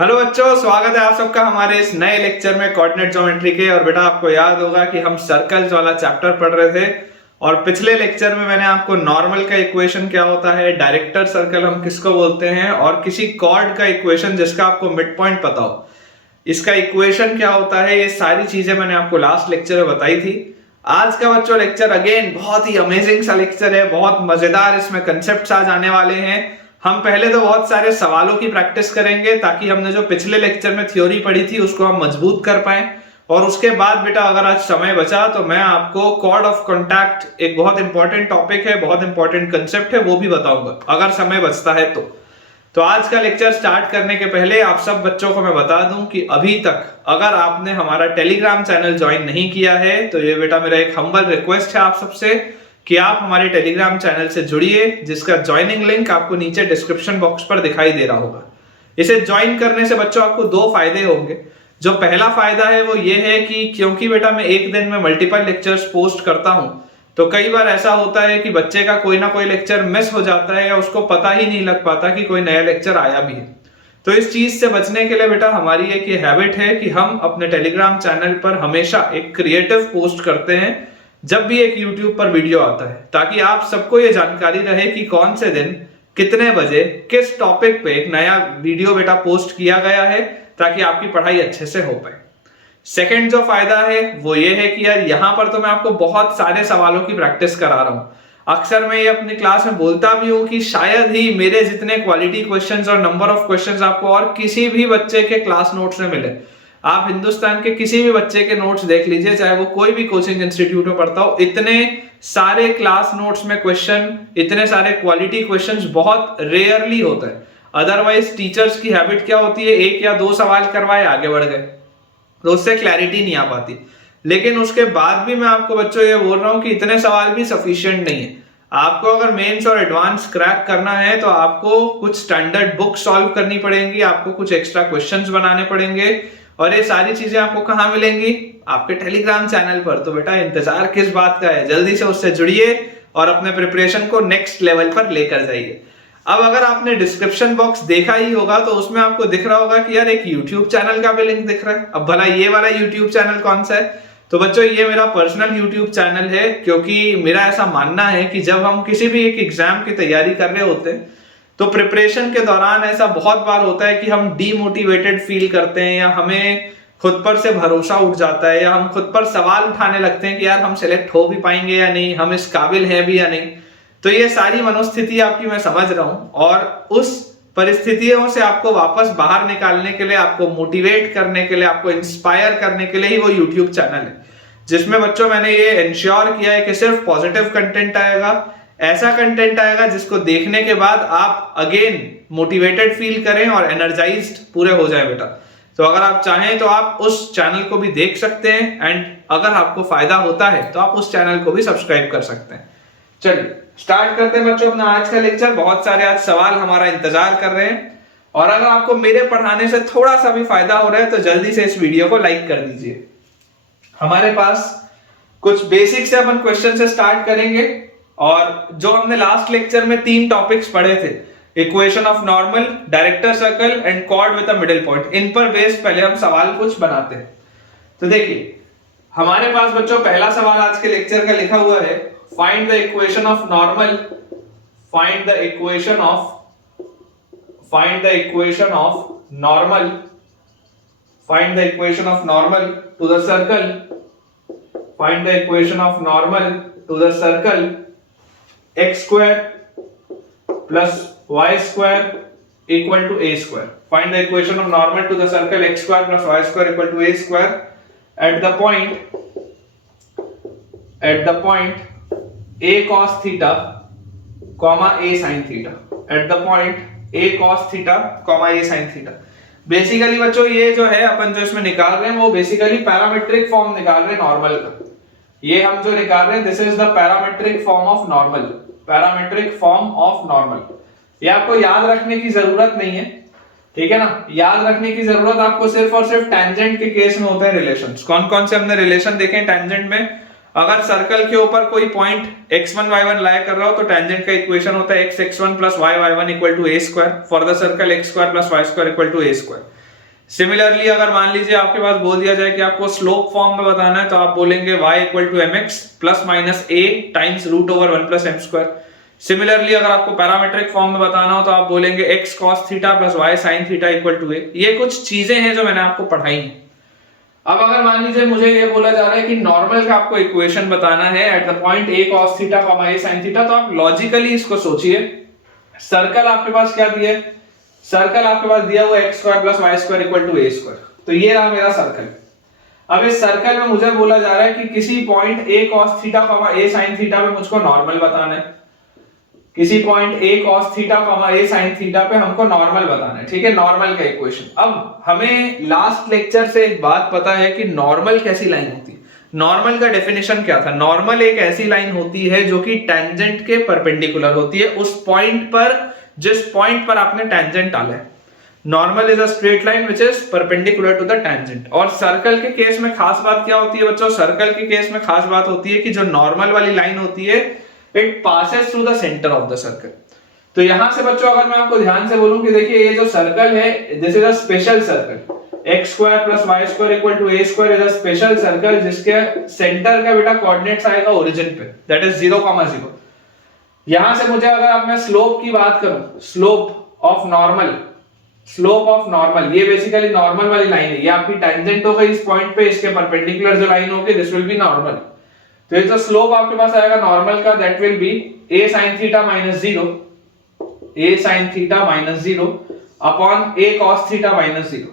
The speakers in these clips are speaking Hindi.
हेलो बच्चों, स्वागत है आप सबका हमारे इस नए लेक्चर में कोऑर्डिनेट ज्योमेट्री के। और बेटा आपको याद होगा कि हम सर्कल्स वाला चैप्टर पढ़ रहे थे और पिछले लेक्चर में मैंने आपको नॉर्मल का इक्वेशन क्या होता है, डायरेक्टर सर्कल हम किसको बोलते हैं, और किसी कॉर्ड का इक्वेशन जिसका आपको मिड पॉइंट पता हो इसका इक्वेशन क्या होता है, ये सारी चीजें मैंने आपको लास्ट लेक्चर में बताई थी। आज का बच्चों लेक्चर अगेन बहुत ही अमेजिंग सा लेक्चर है, बहुत मजेदार इसमें कंसेप्ट्स आज आने वाले हैं। हम पहले तो बहुत सारे सवालों की प्रैक्टिस करेंगे ताकि हमने जो पिछले लेक्चर में थ्योरी पढ़ी थी उसको हम मजबूत कर पाए। और उसके बाद बेटा अगर आज समय बचा तो मैं आपको कॉर्ड ऑफ कॉन्टैक्ट, एक बहुत इंपॉर्टेंट टॉपिक है, बहुत इंपॉर्टेंट कंसेप्ट है, वो भी बताऊंगा अगर समय बचता है तो आज का लेक्चर स्टार्ट करने के पहले आप सब बच्चों को मैं बता दूं कि अभी तक अगर आपने हमारा टेलीग्राम चैनल ज्वाइन नहीं किया है तो ये बेटा मेरा एक हम्बल रिक्वेस्ट है आप सबसे कि आप हमारे टेलीग्राम चैनल से जुड़िए, जिसका ज्वाइनिंग लिंक आपको नीचे डिस्क्रिप्शन बॉक्स पर दिखाई दे रहा होगा। इसे ज्वाइन करने से बच्चों आपको दो फायदे होंगे। जो पहला फायदा है वो ये है कि क्योंकि बेटा मैं एक दिन में मल्टीपल लेक्चर्स पोस्ट करता हूं तो कई बार ऐसा होता है कि बच्चे का कोई ना कोई लेक्चर मिस हो जाता है या उसको पता ही नहीं लग पाता कि कोई नया लेक्चर आया भी है। तो इस चीज से बचने के लिए बेटा हमारी एक ये हैबिट है कि हम अपने टेलीग्राम चैनल पर हमेशा एक क्रिएटिव पोस्ट करते हैं जब भी एक यूट्यूब पर वीडियो आता है, ताकि आप सबको ये जानकारी रहे कि कौन से दिन कितने बजे किस टॉपिक पे एक नया वीडियो बेटा पोस्ट किया गया है, ताकि आपकी पढ़ाई अच्छे से हो पाए। सेकंड जो फायदा है वो ये है कि यार यहाँ पर तो मैं आपको बहुत सारे सवालों की प्रैक्टिस करा रहा हूं। अक्सर मैं ये अपनी क्लास में बोलता भी हूं कि शायद ही मेरे जितने क्वालिटी क्वेश्चंस और नंबर ऑफ क्वेश्चंस आपको और किसी भी बच्चे के क्लास नोट्स में मिले। आप हिंदुस्तान के किसी भी बच्चे के नोट्स देख लीजिए, चाहे वो कोई भी कोचिंग इंस्टीट्यूट में पढ़ता हो, इतने सारे क्लास नोट्स में क्वेश्चन, इतने सारे क्वालिटी क्वेश्चंस बहुत रेयरली होता है। अदरवाइज टीचर्स की हैबिट क्या होती है, एक या दो सवाल करवाए आगे बढ़ गए, तो उससे क्लैरिटी नहीं आ पाती। लेकिन उसके बाद भी मैं आपको बच्चों ये बोल रहा हूं कि इतने सवाल भी सफिशिएंट नहीं है। आपको अगर मेंस और एडवांस क्रैक करना है तो आपको कुछ स्टैंडर्ड बुक सॉल्व करनी पड़ेंगी, आपको कुछ एक्स्ट्रा क्वेश्चंस बनाने पड़ेंगे, और ये सारी चीजें आपको कहाँ मिलेंगी? आपके टेलीग्राम चैनल पर। तो बेटा इंतजार किस बात का है, जल्दी से उससे जुड़िए और अपने प्रिपरेशन को नेक्स्ट लेवल पर लेकर जाइए। अब अगर आपने डिस्क्रिप्शन बॉक्स देखा ही होगा तो उसमें आपको दिख रहा होगा कि यार एक यूट्यूब चैनल का भी लिंक दिख रहा है। अब भला ये वाला यूट्यूब चैनल कौन सा है? तो बच्चों ये मेरा पर्सनल यूट्यूब चैनल है, क्योंकि मेरा ऐसा मानना है कि जब हम किसी भी एक एग्जाम की तैयारी कर रहे होते हैं तो प्रिपरेशन के दौरान ऐसा बहुत बार होता है कि हम डीमोटिवेटेड फील करते हैं, या हमें खुद पर से भरोसा उठ जाता है, या हम खुद पर सवाल उठाने लगते हैं कि यार हम सिलेक्ट हो भी पाएंगे या नहीं, हम इस काबिल हैं भी या नहीं। तो ये सारी मनोस्थिति आपकी मैं समझ रहा हूं, और उस परिस्थितियों से आपको वापस बाहर निकालने के लिए, आपको मोटिवेट करने के लिए, आपको इंस्पायर करने के लिए ही वो यूट्यूब चैनल है, जिसमें बच्चों मैंने ये इंश्योर किया है कि सिर्फ पॉजिटिव कंटेंट आएगा, ऐसा कंटेंट आएगा जिसको देखने के बाद आप अगेन मोटिवेटेड फील करें और एनर्जाइज्ड पूरे हो जाए बेटा। तो अगर आप चाहें तो आप उस चैनल को भी देख सकते हैं, एंड अगर आपको फायदा होता है तो आप उस चैनल को भी सब्सक्राइब कर सकते हैं। चलिए स्टार्ट करते हैं बच्चों अपना आज का लेक्चर। बहुत सारे आज सवाल हमारा इंतजार कर रहे हैं, और अगर आपको मेरे पढ़ाने से थोड़ा सा भी फायदा हो रहा है तो जल्दी से इस वीडियो को लाइक कर दीजिए। हमारे पास कुछ बेसिक से अपन क्वेश्चन से स्टार्ट करेंगे, और जो हमने लास्ट लेक्चर में 3 टॉपिक्स पढ़े थे, equation of normal, director circle and chord with a middle point, इन पर बेस्ड पहले हम सवाल कुछ बनाते हैं। तो देखिए हमारे पास बच्चों पहला सवाल आज के लेक्चर का लिखा हुआ है, find the equation of normal find the equation of find the equation of normal find the equation of normal to the circle find the equation of normal to the circle x square plus y square equal to a square. Find the equation of normal to the circle x square plus y square equal to a square at the point a cos theta comma a sin theta at the point a cos theta comma a sin theta। Basically बच्चों ये जो है अपन जो इसमें निकाल रहे हैं वो बेसिकली पैरामेट्रिक फॉर्म निकाल रहे हैं नॉर्मल का। ये हम जो निकाल रहे हैं this is the parametric form of normal, parametric form of normal. ये आपको याद रखने की जरूरत नहीं है, ठीक है ना। याद रखने की जरूरत आपको सिर्फ और सिर्फ टेंजेंट के केस में होते हैं रिलेशंस। कौन कौन से हमने रिलेशन देखे टेंजेंट में? अगर सर्कल के ऊपर कोई पॉइंट x1 y1 लाया कर रहा हो तो टेंजेंट का इक्वेशन होता है x x1 plus y y1 equal to a square for the circle x square plus y square equal to a square। Similarly अगर मान लीजिए आपके पास बोल दिया जाए कि आपको स्लोप फॉर्म में बताना है, तो आप बोलेंगे y equal to mx plus minus a times root over 1 plus m square. Similarly अगर आपको पैरामेट्रिक फॉर्म में बताना हो तो आप बोलेंगे x cos theta plus y sin theta equal to a। ये कुछ चीजें हैं जो मैंने आपको पढ़ाई हैं। अब अगर मान लीजिए मुझे ये बोला जा रहा है कि नॉर्मल का आपको इक्वेशन बताना है eight the point a cos theta a sin theta, तो आप लॉजिकली इसको सोचिए। सर्कल आपके पास क्या दिया है? सर्कल आपके पास दिया हुआ x square plus y square equal to a square. तो ये रहा मेरा सर्कल। अब इस सर्कल में मुझे बोला जा रहा है कि किसी point a cos theta a sin theta पे मुझको नॉर्मल बताना है। किसी point a cos theta a sin theta पे हमको नॉर्मल बताना है, ठीक है, नॉर्मल का इक्वेशन। अब हमें लास्ट लेक्चर से एक बात पता है कि नॉर्मल कैसी लाइन होती है। नॉर्मल का डेफिनेशन क्या था? नॉर्मल एक ऐसी लाइन होती है जो कि टेंजेंट के परपेंडिकुलर होती है, उस पॉइंट पर जिस पॉइंट पर आपने टेंजेंट डाला है। Normal is a straight line which is perpendicular to the tangent. और सर्कल के केस में खास बात क्या होती है बच्चों? सर्कल के केस में खास बात होती है कि जो नॉर्मल वाली लाइन होती है it passes through the centre of the circle. तो यहां से बच्चों अगर मैं आपको ध्यान से बोलूं कि देखिए ये जो सर्कल है this is a special circle. x square plus y square equal to a square is a special circle जिसके सेंटर का बेटा कोऑर्डिनेट्स आएगा ओरिजिन पे, दैट इज 0,0। यहां से मुझे अगर अब मैं स्लोप की बात करूं, स्लोप ऑफ नॉर्मल, ये बेसिकली नॉर्मल वाली लाइन है। ये आपकी टेंजेंट हो गई इस पॉइंट पे, इसके परपेंडिकुलर जो लाइन होगी दिस विल बी नॉर्मल। तो ये जो स्लोप आपके पास आएगा नॉर्मल का that will B a sin theta minus 0, a sin theta minus 0 upon a cos theta minus 0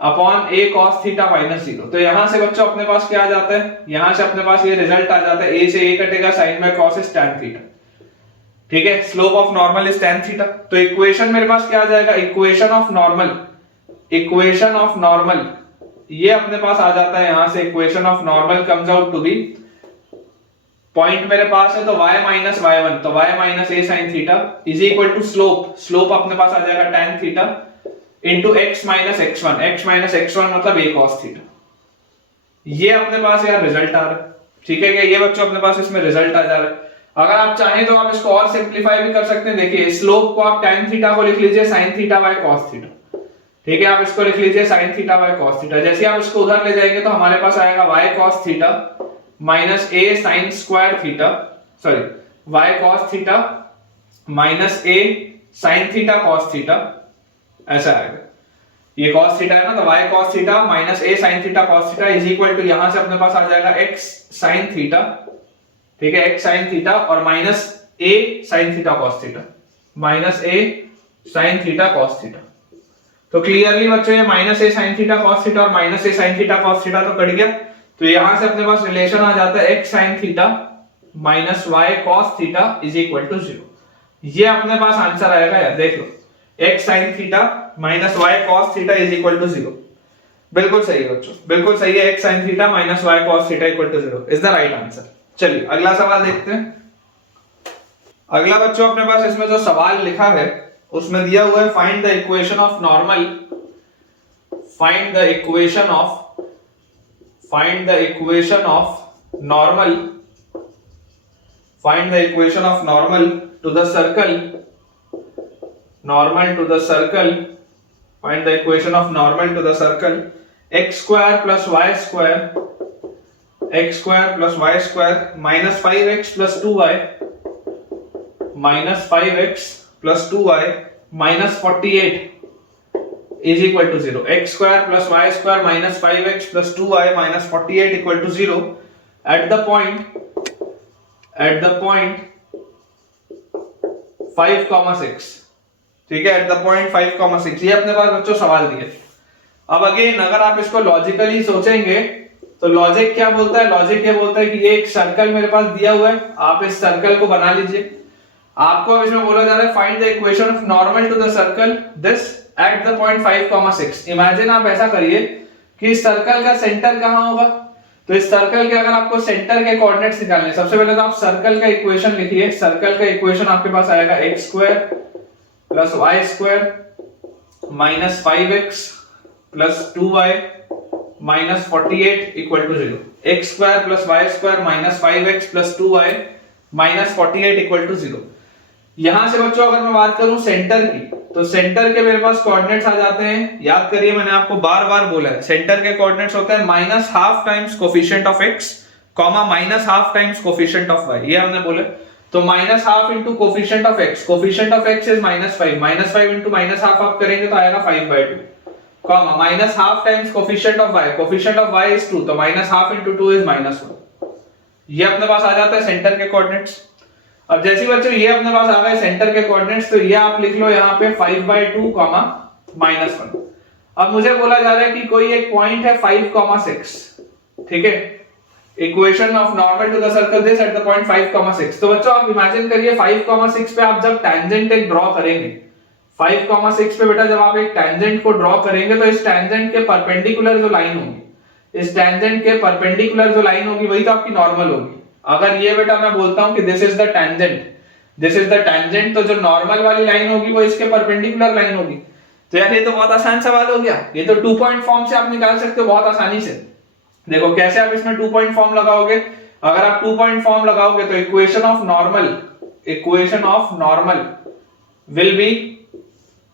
upon a cos theta minus 0। तो यहां से बच्चों अपने पास क्या आ जाता है? यहां से अपने पास ये रिजल्ट आ जाता है, a से a कटेगा, sin by cos is tan theta, ठीक है। Slope of normal is tan theta. तो इक्वेशन मेरे पास क्या आ जाएगा? इक्वेशन ऑफ नॉर्मल ये अपने पास आ जाता है। यहां से equation of normal comes out to be, point मेरे पास है तो y माइनस y1, तो y minus a sin theta is equal to slope अपने पास आ जाएगा tan theta into x minus x1 मतलब a cos थीटा। ये अपने पास यार रिजल्ट आ रहा है, ठीक है क्या? ये बच्चों अपने पास इसमें रिजल्ट आ जा रहा है। अगर आप चाहें तो आप इसको और सिंपलीफाई भी कर सकते हैं। देखिए स्लोप को आप tan थीटा को लिख लीजिए sin theta by cos theta, ठीक है। आप इसको लिख लीजिए sin theta by cos theta. जैसे आप इसको उधर ले जाएंगे तो हमारे पास आएगा y cos theta minus a sin square theta, sorry y cos theta minus a sin theta cos theta, ऐसा आएगा। ये cos थीटा है ना, तो y cos theta minus a sin theta cos theta is equal to यहां से अपने पास आ जाएगा x sin थीटा, ठीक है, x sin थीटा और minus a sin theta cos theta, minus a sin theta cos theta. तो क्लियरली बच्चों ये minus a sin theta cos theta और minus a sin theta cos theta तो कट गया। तो यहां से अपने पास रिलेशन आ जाता है x sin theta minus y cos theta is equal to 0। ये अपने पास आंसर आएगा यार, देख लो, x sin theta minus y cos theta is equal to 0। बिल्कुल सही है बच्चों, बिल्कुल सही है। x sin theta minus y cos theta equal to 0 is the right answer. चलिए अगला सवाल देखते हैं। अगला बच्चों अपने पास इसमें जो सवाल लिखा है उसमें दिया हुआ है find the equation of normal, find the equation of normal, find the equation of normal to the circle, normal to the circle, find the equation of normal to the circle x square plus y square minus 5x plus 2y minus 5x plus 2y minus 48 is equal to 0। x square plus y square minus 5x plus 2y minus 48 equal to 0 at the point 5,6, ठीक है, एट द पॉइंट 5,6। ये अपने पास बच्चों सवाल दिए। अब अगेन अगर आप इसको लॉजिकली सोचेंगे तो लॉजिक क्या बोलता है? लॉजिक ये बोलता है कि ये एक सर्कल मेरे पास दिया हुआ है, आप इस सर्कल को बना लीजिए। आपको अब इसमें बोला जा रहा है find the equation of normal to the circle this at the point 5,6। Imagine आप ऐसा करिए कि इस सर्कल का सेंटर कहां होगा। तो इस सर्कल के अगर आपको सेंटर के कोऑर्डिनेट्स निकालने, सबसे पहले तो आप सर्कल का इक्वेशन लिखिए। सर्कल का इक्वेशन आपके पास आएगा x square plus y square minus 5x plus 2y minus 48 equal to 0। x square plus y square minus 5x plus 2y minus 48 equal to 0। यहां से बच्चों अगर मैं बात करूं सेंटर की, तो सेंटर के मेरे पास कोऑर्डिनेट्स आ जाते हैं, याद करिए मैंने आपको बार बार बोला है सेंटर के कोऑर्डिनेट्स होते हैं -½ times coefficient of x, -½ times coefficient of y, ये हमने बोले। तो -½ into coefficient of x, coefficient of x is -5, -5 into -½ आप करेंगे तो आएगा 5/2, -½ times coefficient of y, coefficient of y is 2, तो -½ इंटू 2 इज -1। ये अपने पास आ जाता है सेंटर के कोऑर्डिनेट्स। अब जैसे बच्चों ये अपने पास आ गए सेंटर के कोऑर्डिनेट्स, तो ये आप लिख लो यहाँ पे 5/2, -1। अब मुझे बोला जा रहा है कि कोई एक पॉइंट है 5,6, ठीक है, equation of normal to the circle this at the point 5,6। तो बच्चों आप इमेजिन करिए 5,6 पे आप जब टैंजेंट एक ड्रॉ करेंगे, 5,6 पे बेटा जब आप एक टैंजेंट को ड्रॉ करेंगे, तो इस टैंजेंट के परपेंडिकुलर जो लाइन होगी, इस टैंजेंट के परपेंडिकुलर जो लाइन होगी वही तो आपकी नॉर्मल होगी। अगर ये बेटा मैं बोलता हूं कि this is the tangent, this is the tangent, तो जो नॉर्मल वाली लाइन होगी वो इसके परपेंडिकुलर लाइन होगी। तो यार ये तो बहुत आसान सवाल हो गया, ये तो 2 पॉइंट फॉर्म से आप निकाल सकते हो बहुत आसानी से। देखो कैसे आप इसमें 2 पॉइंट फॉर्म लगाओगे। अगर आप 2 पॉइंट फॉर्म लगाओगे तो equation of normal will be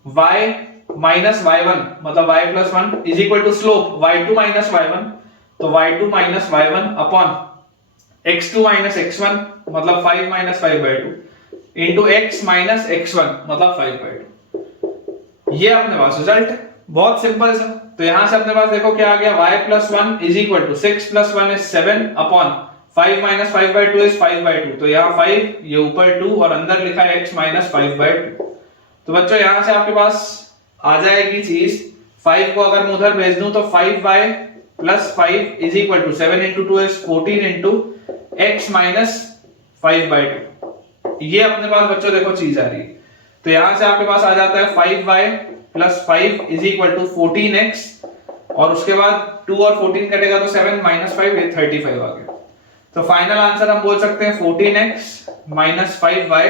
y minus y1, मतलब y plus 1 is equal to slope y2 minus y1, तो y2 minus y1 upon x2 minus x1, मतलब 5 minus 5/2 into x minus x1, मतलब 5/2। ये अपने पास रिजल्ट है, बहुत सिंपल सा। तो यहां से अपने पास देखो क्या आ गया, y plus 1 is equal to 6 plus 1 is 7 upon 5 minus 5/2 is 5/2। तो यहाँ 5, ये ऊपर 2 और अंदर लिखा है x माइनस 5/2। तो बच्चों यहां से आपके पास आ जाएगी चीज, 5 को अगर मैं उधर भेज दूं तो 5y plus 5 is equal to 7 into 2 is 14 into x minus 5/2। ये अपने पास बच्चों देखो चीज आ रही है। तो यहां से आपके पास आ जाता है 5y plus 5 is equal to 14x, और उसके बाद 2 और 14 कटेगा तो 7 माइनस 5, ये 35 आ गया। तो फाइनल आंसर हम बोल सकते हैं 14x minus 5y,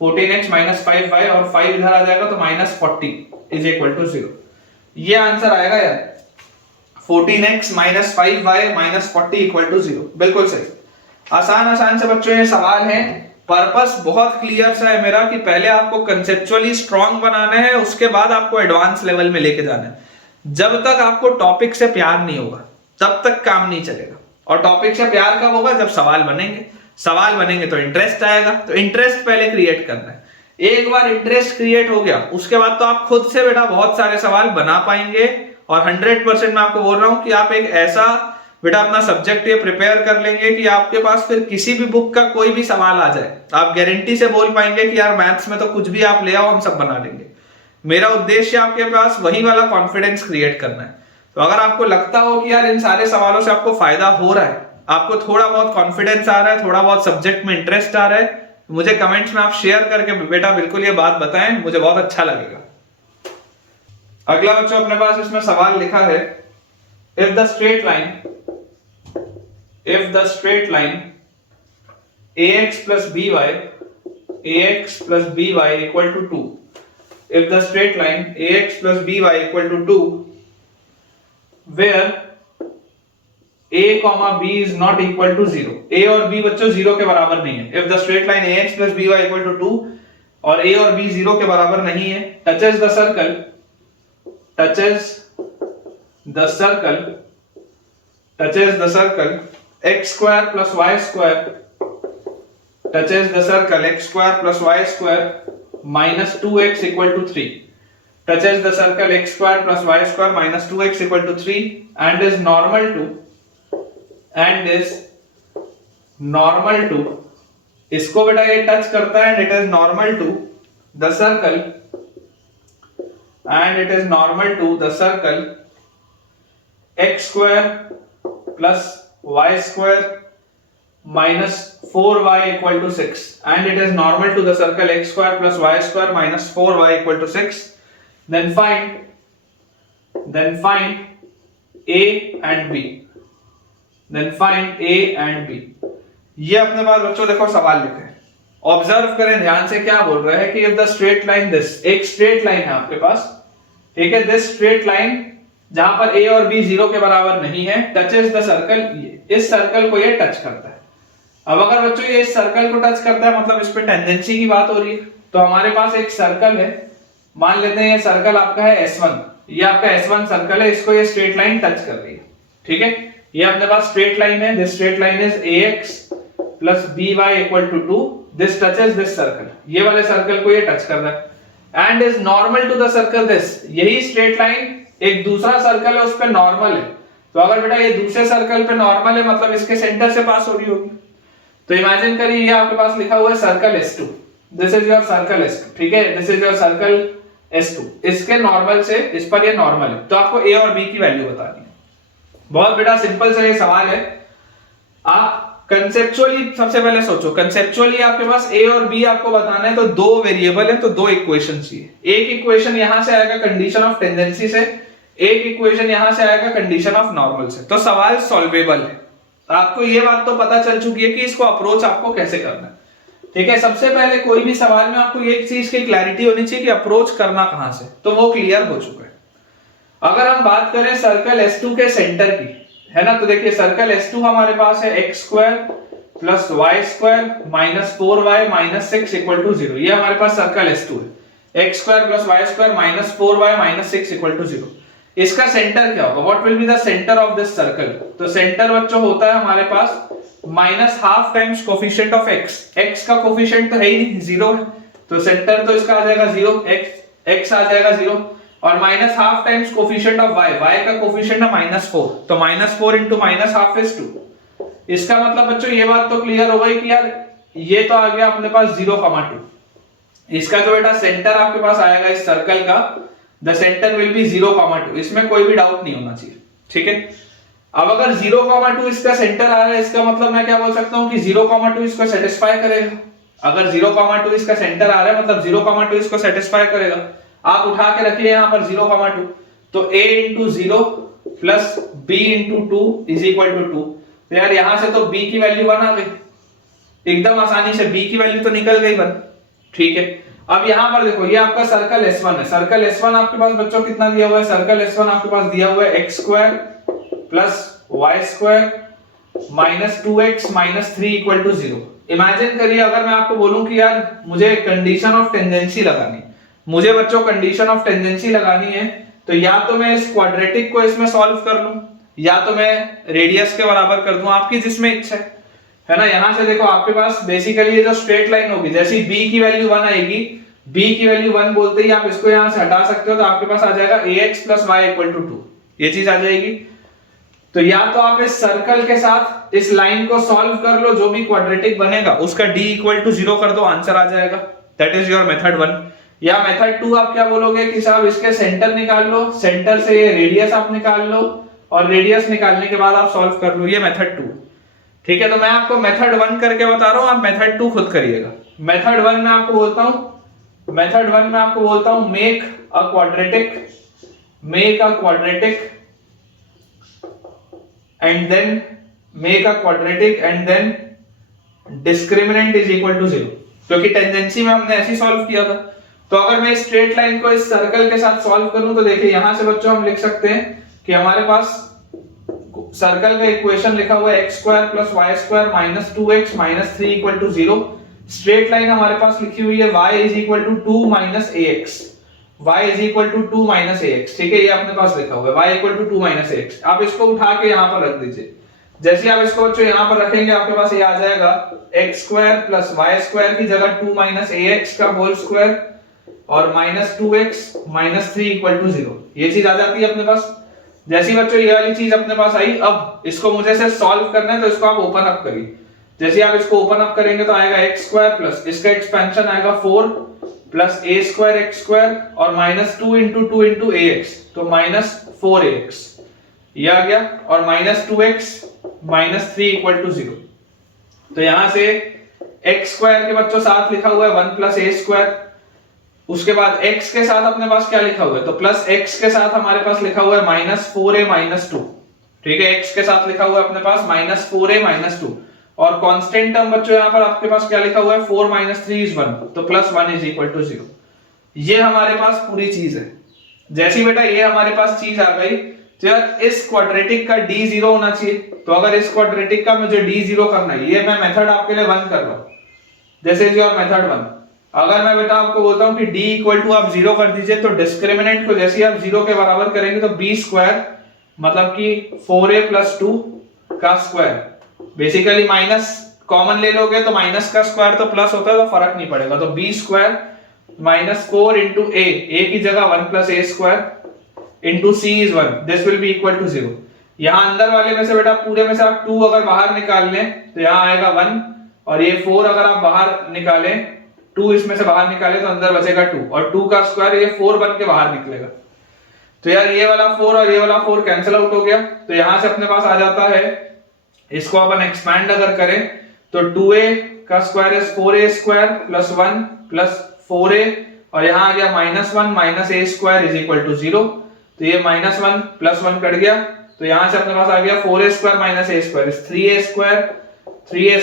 14x minus 5y, और 5 इधर आ जाएगा तो -40 इज इक्वल टू 0। ये आंसर आएगा यार, 14x minus 5y minus 40 equal to 0। बिल्कुल सही, आसान से बच्चों ये सवाल है। पर्पस बहुत क्लियर सा है मेरा कि पहले आपको कंसेप्चुअली स्ट्रांग बनाना है, उसके बाद आपको एडवांस लेवल में लेके जाना है। जब तक आपको टॉपिक से प्यार नहीं होगा तब तक काम नहीं चलेगा। और टॉपिक से प्यार कब होगा, जब सवाल बनेंगे तो इंटरेस्ट आएगा। तो इंटरेस्ट पहले क्रिएट करना है। एक बार इंटरेस्ट क्रिएट हो गया उसके बाद तो आप खुद से बेटा बहुत सारे सवाल बना पाएंगे। और 100% मैं आपको बोल रहा हूं कि आप एक ऐसा बेटा अपना सब्जेक्ट ये प्रिपेयर कर लेंगे कि आपके पास फिर किसी भी बुक का कोई भी सवाल आ जाए, आप गारंटी से बोल पाएंगे कि यार मैथ्स में तो कुछ भी आप ले आओ, हम सब बना लेंगे। मेरा उद्देश्य आपके पास वही वाला कॉन्फिडेंस क्रिएट करना है। तो अगर आपको लगता हो कि यार इन सारे सवालों से आपको फायदा हो रहा है, आपको थोड़ा बहुत कॉन्फिडेंस आ रहा है, थोड़ा बहुत सब्जेक्ट में इंटरेस्ट आ रहा है, मुझे कमेंट्स में आप शेयर करके बेटा बिल्कुल ये बात बताएं, मुझे बहुत अच्छा लगेगा। अगला बच्चों अपने पास इसमें सवाल लिखा है, if the straight line ax plus by equal to 2, if the straight line ax plus by equal to 2 where a comma b is not equal to 0, a और b बच्चों 0 के बराबर नहीं है। if the straight line ax plus by equal to 2 और a और b 0 के बराबर नहीं है, touches the circle x square plus y square touches the circle x square plus y square minus 2x equal to 3 touches the circle x square plus y square minus 2x equal to 3 and is normal to इसको बेटा ये टच करता है and it is normal to the circle x square plus y square minus 4y equal to 6 and it is normal to the circle x square plus y square minus 4y equal to 6. Then find a and b. ये अपने पास बच्चों देखो सवाल लिखे हैं, ऑब्जर्व करें ध्यान से क्या बोल रहे हैं कि if the straight line this, एक स्ट्रेट लाइन है आपके पास, ठीक है, this straight line जहां पर a और b 0 के बराबर नहीं है, touches the circle, इस सर्कल को ये टच करता है। अब अगर बच्चों ये इस सर्कल को टच करता है मतलब इस पे टेंजेंसी की बात हो रही है, तो हमारे पास एक सर्कल है, मान लेते हैं ये सर्कल आपका है S1, ये आपका S1 सर्कल है, इसको ये स्ट्रेट लाइन टच कर रही है, ठीक है। ये अपने पास स्ट्रेट लाइन है, this straight line is ax plus by equal to 2, this touches this circle, ये वाले सर्कल को ये टच कर रहा है and is normal to the circle this, यही स्ट्रेट लाइन एक दूसरा सर्कल है उस पे नॉर्मल है। तो अगर बेटा ये दूसरे सर्कल पे नॉर्मल है मतलब इसके सेंटर से पास हो रही होगी। तो इमेजिन करिए ये आपके पास लिखा हुआ है circle S2, this is your circle S2, ठीक है, this is your circle S2, इसके नॉर्मल से इस पर ये नॉर्मल है, तो आपको a और b की वैल्यू बतानी है। बहुत बेटा सिंपल सा ये सवाल है। आप कंसेप्चुअली सबसे पहले सोचो, कंसेप्चुअली आपके पास a और b आपको बताना है, तो दो वेरिएबल है तो दो इक्वेशन चाहिए। एक इक्वेशन यहां से आएगा कंडीशन ऑफ टेंडेंसी से, एक इक्वेशन यहां से आएगा कंडीशन ऑफ नॉर्मल से, तो सवाल सॉल्वेबल है। आपको ये बात तो पता चल चुकी है कि इसको अप्रोच आपको कैसे करना है, ठीक है। सबसे पहले कोई भी सवाल में आपको एक चीज की क्लैरिटी होनी चाहिए कि अप्रोच करना कहां से, तो वो क्लियर हो चुका है। अगर हम बात करें सर्कल S2 के सेंटर की, है ना, तो देखिए सर्कल S2 हमारे पास है x square plus y square minus 4y minus 6 equal to 0, ये हमारे पास सर्कल S2 है, x square plus y square minus 4y minus 6 equal to 0। इसका सेंटर क्या होगा, what will be the centre of this circle, तो सेंटर बच्चों होता है हमारे पास minus half times coefficient of x, x का कोफिशिएंट तो है ही नहीं, 0 है, तो सेंटर तो इसका आ जाएगा 0, x आ जाएगा 0, और minus half times coefficient of y, y का कोफिशिएंट है -4, तो -4 इंटू माइनस हाफ इज 2। इसका मतलब बच्चों ये बात तो क्लियर हो गई कि यार ये तो आ गया अपने पास 0,2, इसका जो बेटा सेंटर आपके पास आएगा इस सर्कल का, द सेंटर विल बी 0,2, इसमें कोई भी डाउट नहीं होना चाहिए, ठीक है। अब अगर 0,2 इसका सेंटर आ रहा है, इसका मतलब मैं क्या बोल सकता हूं कि 0,2 इसको सेटिस्फाई करेगा। अगर 0,2 इसका सेंटर आ रहा है मतलब 0,2 इसको सेटिस्फाई करेगा। आप उठा के रखिए यहां पर 0,2, तो a into 0 plus b into 2 is equal to 2, तो यार यहां से तो b की वैल्यू 1 आ गई, एकदम आसानी से b की वैल्यू तो निकल गई 1, ठीक है। अब यहां पर देखो ये आपका सर्कल S1 है, सर्कल S1 आपके पास बच्चों कितना दिया हुआ है, सर्कल S1 आपके पास दिया हुआ है x square plus y square minus 2x minus 3 equal to 0। Imagine करिए अगर मैं आपको बोलूं कि यार मुझे कंडीशन ऑफ टेंडेंसी लगानी, मुझे बच्चों कंडीशन ऑफ टेंडेंसी लगानी है, तो या तो मैं इस क्वाड्रेटिक को इसमें सॉल्व कर लूं या तो मैं रेडियस के बराबर कर दूं, आपकी जिसमें इच्छा है ना। यहां से देखो आपके पास बेसिकली ये जो स्ट्रेट लाइन होगी, जैसी b की वैल्यू 1 आएगी, b की वैल्यू 1 बोलते ही आप इसको यहां से हटा सकते हो, तो आपके पास आ जाएगा ax plus y equal to 2, ये चीज आ जाएगी। तो या तो आप इस सर्कल के साथ इस लाइन को सॉल्व कर लो, जो भी क्वाड्रेटिक बनेगा उसका d इक्वल टू 0 कर दो, आंसर आ जाएगा, दैट इज योर मेथड 1। या मेथड 2 आप क्या बोलोगे कि साहब इसके सेंटर निकाल लो, सेंटर से ये रेडियस आप निकाल लो और रेडियस निकालने के बाद आप सॉल्व कर लो, ये मेथड 2, ठीक है। तो मैं आपको मेथड 1 करके बता रहा हूं, आप मेथड 2 खुद करिएगा। मेथड 1 में आपको बोलता हूं, मेथड 1 में आपको बोलता हूं make a quadratic and then discriminant is equal to 0, क्योंकि टेंजेंसी में हमने ऐसे सॉल्व किया था। तो अगर मैं स्ट्रेट लाइन को इस सर्कल के साथ सॉल्व करूं तो देखिए यहां से बच्चों हम लिख सकते हैं कि हमारे पास सर्कल का इक्वेशन लिखा हुआ है x square plus y square minus 2x minus 3 equal to 0। Straight line हमारे पास लिखी हुई है y is equal to 2 minus ax, y is equal to 2 minus ax, ठीक है, ये अपने पास लिखा हुआ है y equal to 2 minus ax। आप इसको उठा के यहाँ पर रख दीजिए, जैसे आप इसको बच्चों यहाँ पर रखेंगे आपके पास ये आ जाएगा x square plus y square की जगह 2 माइनस ax का होल स्क्वायर और minus 2x minus 3 equal to 0, ये चीज आ जाती है अपने पास। जैसी बच्चों ये वाली चीज अपने पास आई, अब इसको मुझे से सॉल्व करना है, तो इसको आप ओपन अप करिए। जैसे आप इसको ओपन अप करेंगे तो आएगा x स्क्वायर प्लस इसका एक्सपेंशन आएगा 4 plus a square x square और माइनस 2 इंटू 2 इंटू ax, तो माइनस 4ax ये आ गया, और minus 2x minus 3 equal to 0। तो यहां से x स्क्वायर के बच्चों साथ लिखा हुआ है 1 प्लस a स्क्वायर, उसके बाद x के साथ अपने पास क्या लिखा हुआ है, तो प्लस x के साथ हमारे पास लिखा हुआ है माइनस 4a माइनस 2, ठीक है, x के साथ लिखा हुआ है अपने पास माइनस 4a माइनस 2, और कांस्टेंट टर्म बच्चों यहाँ पर आपके पास क्या लिखा हुआ है 4 माइनस 3 इज 1, तो प्लस 1 इज इक्वल टू 0। ये हमारे पास पूरी चीज है। जैसी बेटा ये हमारे पास चीज आ गई, तो यार इस क्वाड्रेटिक का d 0 होना चाहिए, तो अगर इस क्वाड्रेटिक का मुझे d 0 करना है, ये मैं मेथड आपके लिए 1 कर रहा हूं, दिस इज योर मेथड 1। अगर मैं बेटा आपको बोलता हूं कि d इक्वल टू आप 0 कर दीजिए, तो डिस्क्रिमिनेंट को जैसे ही आप 0 के बराबर करेंगे तो b स्क्वायर मतलब कि 4a प्लस 2 का स्क्वायर, बेसिकली माइनस कॉमन ले लोगे तो माइनस का स्क्वायर तो प्लस होता है तो फर्क नहीं पड़ेगा, तो b square minus 4 into a की जगह 1 plus a square into c is 1, this will be equal to 0। यहां अंदर वाले में से बेटा पूरे में से आप 2 अगर बाहर निकाल लें तो यहां आएगा 1, और ये 4 अगर आप बाहर निकालें, 2 इसमें से बाहर निकाले तो अंदर बचेगा 2, और 2 का स्क्वायर ये 4 बन के बाहर निकलेगा। तो यार ये वाला 4 और ये वाला 4 कैंसिल आउट हो गया, तो यहां से अपने पास आ जाता है, इसको अपन एक्सपैंड अगर करें तो 2a का square is 4a square plus 1 plus 4a, और यहां आ गया -1 minus a square is equal to 0, तो ये -1 प्लस 1 कट गया, तो यहां से अपने पास आ गया 4a square minus a square is 3a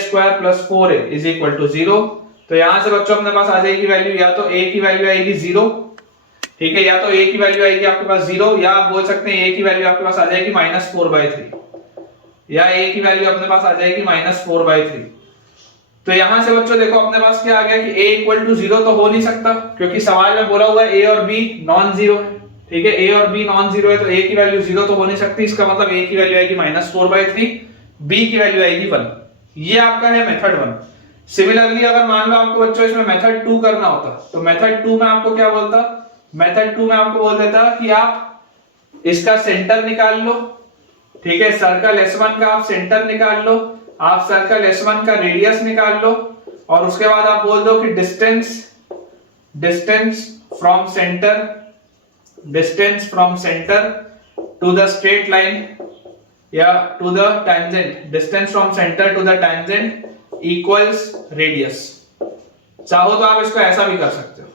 square plus 4a is equal to 0। तो यहां से बच्चों अपने पास आ जाएगी वैल्यू, या तो a की वैल्यू आएगी 0, ठीक है, या तो a की वैल्यू आएगी आपके पास 0, या आप बोल सकते हैं a की वैल्यू आपके पास आ जाएगी -4/3, या a की वैल्यू अपने पास आ जाएगी -4/3। तो यहां से बच्चों देखो अपने पास क्या आ गया कि a इक्वल टू 0 तो हो नहीं सकता, क्योंकि सवाल में बोला हुआ है a और b नॉन जीरो है, ठीक है, a और b नॉन जीरो है, तो a की वैल्यू 0 तो हो नहीं सकती, इसका मतलब a की वैल्यू आएगी -4/3, b की वैल्यू आएगी 1। ये आपका है मेथड 1। सिमिलरली अगर मान लो आपको बच्चों इसमें मेथड 2 करना होता, तो मेथड 2 में आपको क्या बोलता, मेथड 2 में आपको बोल देता कि आप इसका सेंटर निकाल लो, ठीक है, सर्कल S1 का आप सेंटर निकाल लो, आप सर्कल S1 का रेडियस निकाल लो, और उसके बाद आप बोल दो कि distance from centre to the straight line या to the tangent, distance from centre to the tangent equals radius. चाहो तो आप इसको ऐसा भी कर सकते हो,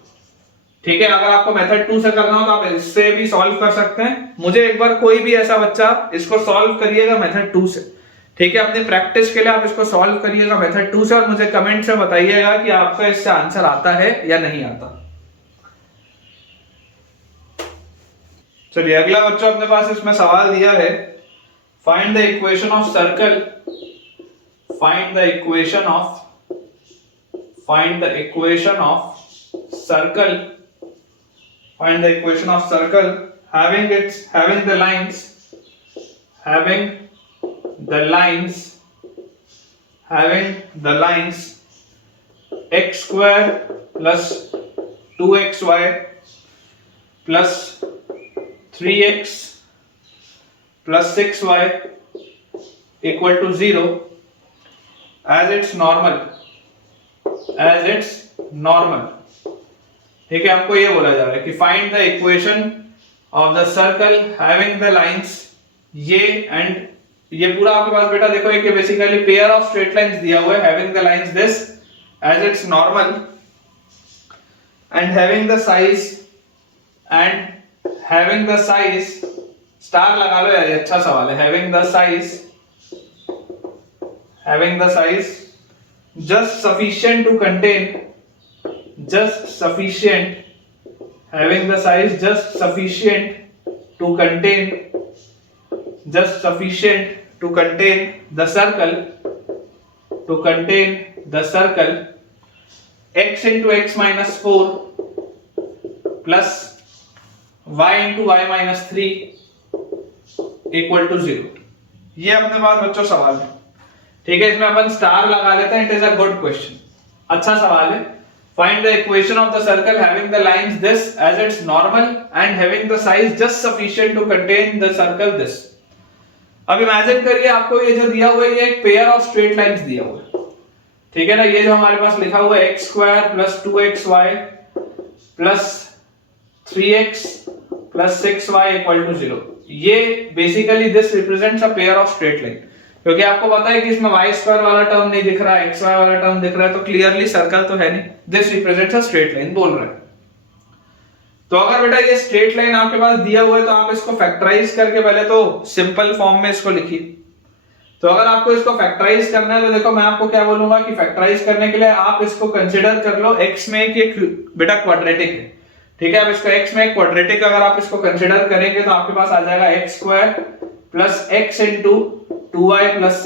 ठीक है, अगर आपको मेथड 2 से करना हो तो आप इससे भी सॉल्व कर सकते हैं। मुझे एक बार कोई भी ऐसा बच्चा इसको सॉल्व करिएगा मेथड 2 से, ठीक है, अपनी प्रैक्टिस के लिए आप इसको सॉल्व करिएगा मेथड 2 से, और मुझे कमेंट से बताइएगा कि आपका इससे आंसर आता है या नहीं आता। चलिए अगला बच्चों अपने पास इसमें सवाल दिया है, find the equation of circle, find the equation of circle having the lines x square plus 2xy plus 3x plus 6y equal to 0 as it's normal, ठीक है, हमको ये बोला जा रहा है कि find the equation of the circle having the lines, ये एंड ये पूरा आपके पास बेटा देखो एक basically pair of straight lines दिया हुआ है, having the lines this as its normal and having the size star लगा लो यार, ये अच्छा सवाल है, हैविंग द साइज just sufficient to contain the circle x into x minus 4 plus y into y minus 3 equal to 0। ये अपने पास बच्चों सवाल है, ठीक है, इसमें अपन स्टार लगा लेते हैं, it is a good question, अच्छा सवाल है। Find the equation of the circle having the lines this as its normal and having the size just sufficient to contain the circle this. अब इमेजिन करिए आपको ये जो दिया हुआ है ये एक पेयर ऑफ स्ट्रेट लाइंस दिया हुआ है, ठीक है ना, ये जो हमारे पास लिखा हुआ है x square plus 2xy plus 3x plus 6y equal to 0, ये basically this represents a pair of straight line, क्योंकि आपको पता है कि इसमें y स्क्वायर वाला टर्म नहीं दिख रहा है, xy वाला टर्म दिख रहा है, तो क्लियरली सर्कल तो है नहीं, this represents a straight line बोल रहा है। तो अगर बेटा ये स्ट्रेट लाइन आपके पास दिया हुआ है तो आप इसको फैक्टराइज करके पहले तो सिंपल फॉर्म में इसको लिखिए। तो अगर आपको इसको फैक्टराइज करना है तो देखो मैं आपको क्या बोलूंगा कि फैक्टराइज करने के लिए आप इसको कंसीडर कर लो x में कि बेटा क्वाड्रेटिक है, ठीक है, अब इसको x में क्वाड्रेटिक अगर आप इसको कंसीडर करेंगे तो आपके पास आ जाएगा x square plus x into 2y plus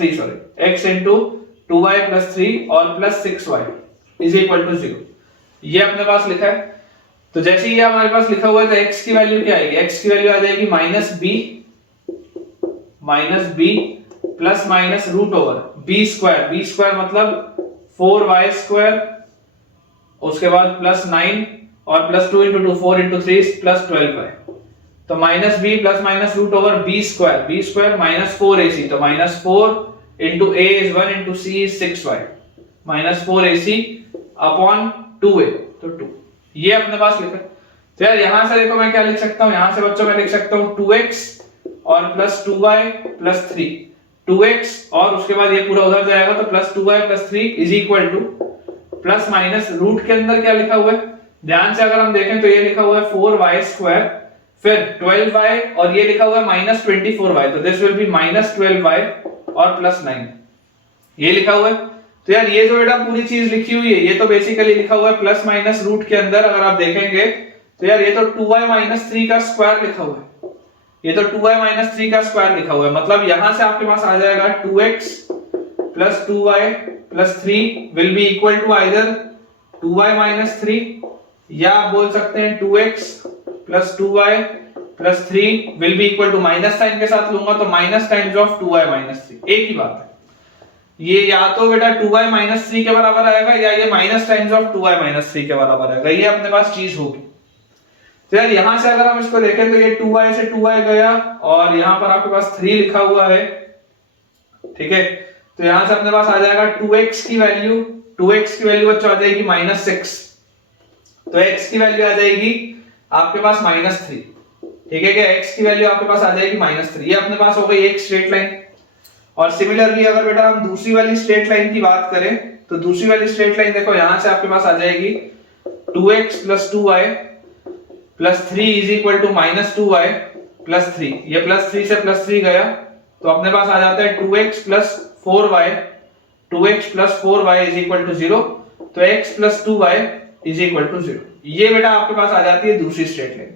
3 x into 2y plus 3 और plus 6y is equal to 0। ये अपने पास लिखा है। तो जैसे ही हमारे पास लिखा हुआ है तो x की वैल्यू क्या आएगी, x की वैल्यू आ जाएगी -b plus minus root over b square मतलब 4y स्क्वायर, उसके बाद प्लस 9 और plus 2 into 2 4 into 3 plus 12y। तो minus b plus minus root over b square minus 4ac, तो minus 4 into a is 1 into c is 6y minus 4ac upon 2a, तो 2। ये अपने पास लिखा। तो यार यहां से देखो मैं क्या लिख सकता हूं, यहां से बच्चों मैं लिख सकता हूं 2x और प्लस 2y प्लस 3, 2x और उसके बाद ये पूरा उधर जाएगा तो plus 2y plus 3 is equal to plus minus root के अंदर क्या लिखा हुआ है, ध्यान से अगर हम देखें तो ये लिखा हुआ है 4y स्क्वायर, फिर 12y और ये लिखा हुआ है माइनस 24y, तो this will B minus 12y और प्लस 9, ये लिखा हुआ है। तो यार ये जो बेटा पूरी चीज लिखी हुई है ये तो बेसिकली लिखा हुआ है प्लस माइनस रूट के अंदर, अगर आप देखेंगे तो यार ये तो 2y माइनस 3 का स्क्वायर लिखा हुआ है, ये तो 2y माइनस 3 का स्क्वायर लिखा हुआ है, मतलब यहां से आपके पास आ जाएगा 2x plus 2y plus 3 will be equal to either 2y minus 3 या आप बोल सकते हैं 2x plus 2y plus 3 will be equal to minus sign के साथ लूंगा तो minus times of 2y minus 3, एक ही बात है। ये या तो बेटा 2y माइनस 3 के बराबर आएगा या ये minus times of 2y minus 3 के बराबर आएगा, ये अपने पास चीज होगी। तो यार यहां से अगर हम इसको देखें तो ये 2y से 2y गया और यहां पर आपके पास 3 लिखा हुआ है, ठीक है। तो यहां से अपने पास आ जाएगा 2x की वैल्यू बच्चों आ जाएगी -6, तो x की वैल्यू आ जाएगी आपके पास -3, ठीक है क्या, x की वैल्यू आपके पास आ जाएगी -3, ये अपने पास हो गई एक स्ट्रेट लाइन। और सिमिलरली अगर बेटा हम दूसरी वाली स्ट्रेट लाइन की बात करें तो दूसरी वाली स्ट्रेट लाइन देखो यहां से आपके पास आ जाएगी 2x plus 2y plus 3 is equal to -2y plus 3, ये प्लस 3 से प्लस 3 गया तो अपने पास आ जाता है 2x plus 4y is equal to 0, तो x plus 2y is equal to 0। ये बेटा आपके पास आ जाती है दूसरी स्ट्रेट लाइन।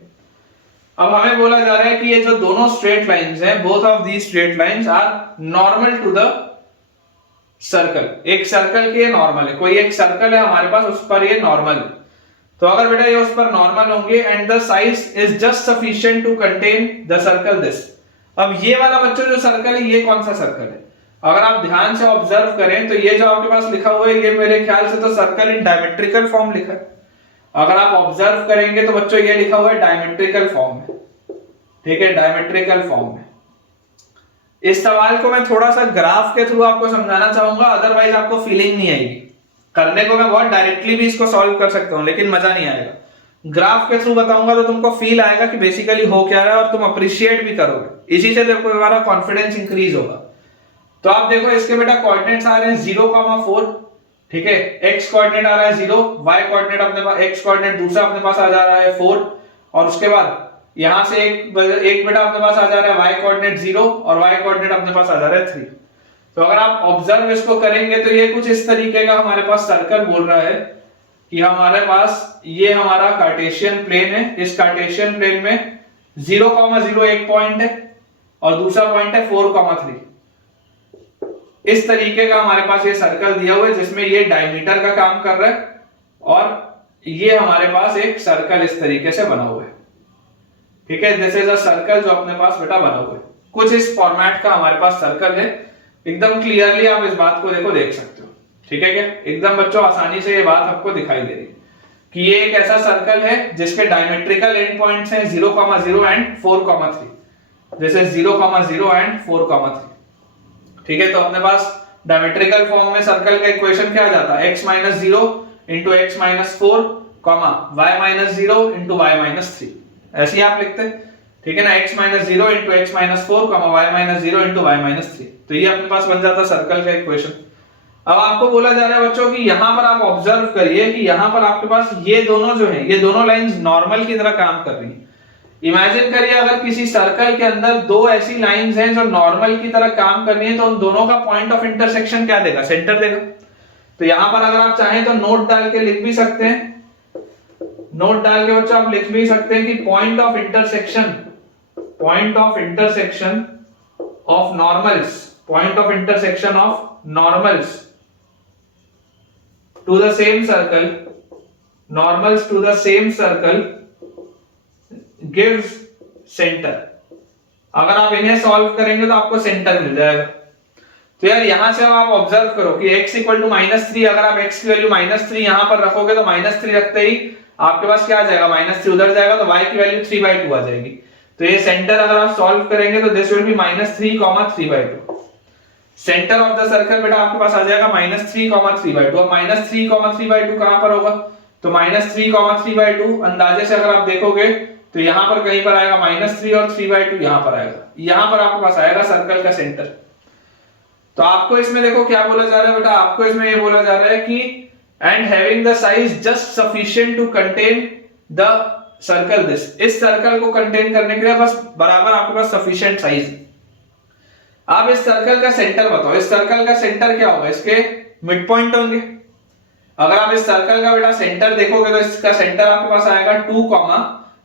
अब हमें बोला जा रहा है कि ये जो दोनों स्ट्रेट लाइंस हैं, both of these straight lines are normal to the circle, एक सर्कल के नॉर्मल है, कोई एक सर्कल है हमारे पास उस पर ये नॉर्मल है। तो अगर बेटा ये उस पर नॉर्मल होंगे and the size is just sufficient to contain the circle this. अब ये वाला बच्चों जो सर्कल है ये कौन सा सर्कल है, अगर आप ध्यान से ऑब्जर्व करें तो ये जो आपके पास लिखा हुआ है ये मेरे ख्याल से तो सर्कल इन डायमेट्रिकल फॉर्म लिखा है। अगर आप ऑब्जर्व करेंगे तो बच्चों ये लिखा हुआ है डायमेट्रिकल फॉर्म में, ठीक है, डायमेट्रिकल फॉर्म में। इस सवाल को मैं थोड़ा सा ग्राफ के थ्रू आपको समझाना चाहूंगा, अदरवाइज आपको फीलिंग नहीं आएगी। करने को मैं बहुत डायरेक्टली भी इसको सॉल्व कर सकता हूं लेकिन मजा नहीं आएगा। ग्राफ के थ्रू बताऊंगा तो तुमको फील आएगा कि बेसिकली हो क्या रहा है और तुम अप्रिशिएट भी करोगे, इसी से देखो हमारा कॉन्फिडेंस इंक्रीज होगा। तो आप देखो इसके बेटा कोऑर्डिनेट्स आ रहे हैं 0,4, ठीक है, x कोऑर्डिनेट आ रहा है 0, y कोऑर्डिनेट अपने पास, x कोऑर्डिनेट दूसरा अपने पास आ जा रहा है 4, और उसके बाद यहां से एक बेटा अपने पास आ जा रहा है y कोऑर्डिनेट 0 और y कोऑर्डिनेट अपने पास आ जा रहा है 3। तो अगर आप ऑब्जर्व इसको करेंगे तो ये कुछ इस तरीके का हमारे पास सर्कल बोल रहा है कि हमारे पास ये हमारा कार्टेशियन प्लेन है, इस कार्टेशियन प्लेन में 0,0 एक पॉइंट है और दूसरा पॉइंट है 4,3। इस तरीके का हमारे पास ये सर्कल दिया हुआ है जिसमें ये डायमीटर का काम कर रहा है और ये हमारे पास एक सर्कल इस तरीके से बना हुआ है, ठीक है, दिस इज अ सर्कल जो अपने पास बेटा बना हुआ है। कुछ इस फॉर्मेट का हमारे पास सर्कल है, एकदम क्लियरली आप इस बात को देखो देख सकते हो, ठीक है क्या, एकदम बच्चों आसानी से ये बात आपको दिखाई दे रही है कि ये एक ऐसा सर्कल है जिसके डायमेट्रिकल एंड पॉइंट्स हैं 0,0 एंड 4,3, दिस इज 0,0 एंड 4,3, ठीक है। तो अपने पास डायमेट्रिकल फॉर्म में सर्कल का इक्वेशन क्या आ जाता है, x - 0 into x - 4, y - 0 into y - 3, ऐसे ही आप लिखते हैं, ठीक है ना, x - 0 into x - 4, y - 0 into y - 3, तो ये अपने पास बन जाता सर्कल का इक्वेशन। अब आपको बोला जा रहा है बच्चों कि यहां पर आप ऑब्जर्व करिए कि यहां पर आपके पास ये दोनों जो है ये दोनों लाइंस नॉर्मल की तरह काम कर रही है। इमेजिन करिए अगर किसी सर्कल के अंदर दो ऐसी लाइंस हैं जो नॉर्मल की तरह काम कर रही हैं तो उन दोनों का पॉइंट ऑफ इंटरसेक्शन क्या देगा, सेंटर देगा। तो यहां पर अगर आप चाहें तो नोट डाल के लिख भी सकते हैं, नोट डाल के बच्चों आप लिख भी सकते हैं कि point of intersection of normals to the same circle, normals to the same circle gives center। अगर आप इन्हें सॉल्व करेंगे तो आपको सेंटर मिल जाएगा। तो यार यहां से आप ऑब्जर्व करो कि x इक्वल टू -3, अगर आप x की वैल्यू -3 यहां पर रखोगे तो -3 रखते ही आपके पास क्या आ जाएगा, -3 उधर जाएगा तो y की वैल्यू 3/2 आ जाएगी। तो ये सेंटर अगर आप सॉल्व करेंगे तो this will B -3, 3/2। Centre of the circle बेटा आपके पास आ जाएगा -3, 3/2। अब -3, 3/2 कहां पर होगा, तो -3, 3/2 अंदाजे से अगर आप देखोगे तो यहां पर कहीं पर आएगा -3 और 3/2 यहां पर आएगा, यहां पर आपके पास आएगा सर्कल का सेंटर। तो आपको इसमें देखो क्या बोला जा रहा है बेटा, आपको इसमें ये बोला जा रहा है कि and having the size just sufficient to contain the circle this, इस सर्कल को कंटेन करने के लिए बस बराबर आपके पास सफिशिएंट साइज। आप इस सर्कल का सेंटर बताओ, इस सर्कल का सेंटर क्या होगा, इसके मिड पॉइंट होंगे। अगर आप इस सर्कल का बेटा सेंटर देखोगे तो इसका सेंटर आपके पास आएगा 2,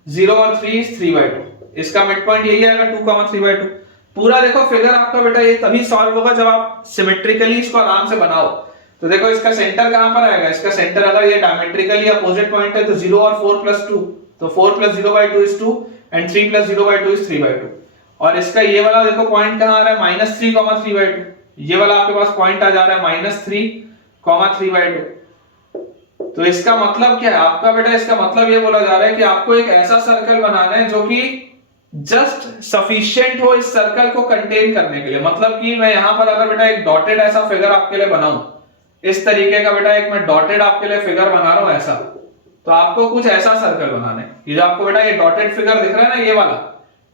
0 और 3 3/2। इसका मिड पॉइंट यही आएगा 2, 3/2। पूरा देखो फिगर आपका बेटा ये तभी सॉल्व होगा जब आप सिमेट्रिकली इसको आराम से बनाओ। तो देखो इसका सेंटर कहां पर आएगा, इसका सेंटर अगर ये डायमेट्रिकली अपोजिट पॉइंट है तो 0 और 4 + 2, तो 4 + 0/2 is 2 एंड 3 + 0/2 is 3/2। और इसका ये वाला देखो पॉइंट कहां आ रहा है, -3, 3/2। ये वाला आपके पास पॉइंट आ जा रहा है -3, 3/2। तो इसका मतलब क्या है आपका बेटा, इसका मतलब ये बोला जा रहा है कि आपको एक ऐसा सर्कल बनाना है जो कि जस्ट सफिशिएंट हो इस सर्कल को कंटेन करने के लिए। मतलब कि मैं यहां पर अगर बेटा एक डॉटेड ऐसा फिगर आपके लिए बनाऊं, इस तरीके का बेटा एक मैं डॉटेड आपके लिए फिगर बना रहा हूं ऐसा, तो आपको कुछ ऐसा सर्कल बनाना है। ये जो आपको बेटा ये डॉटेड फिगर दिख रहा है ना,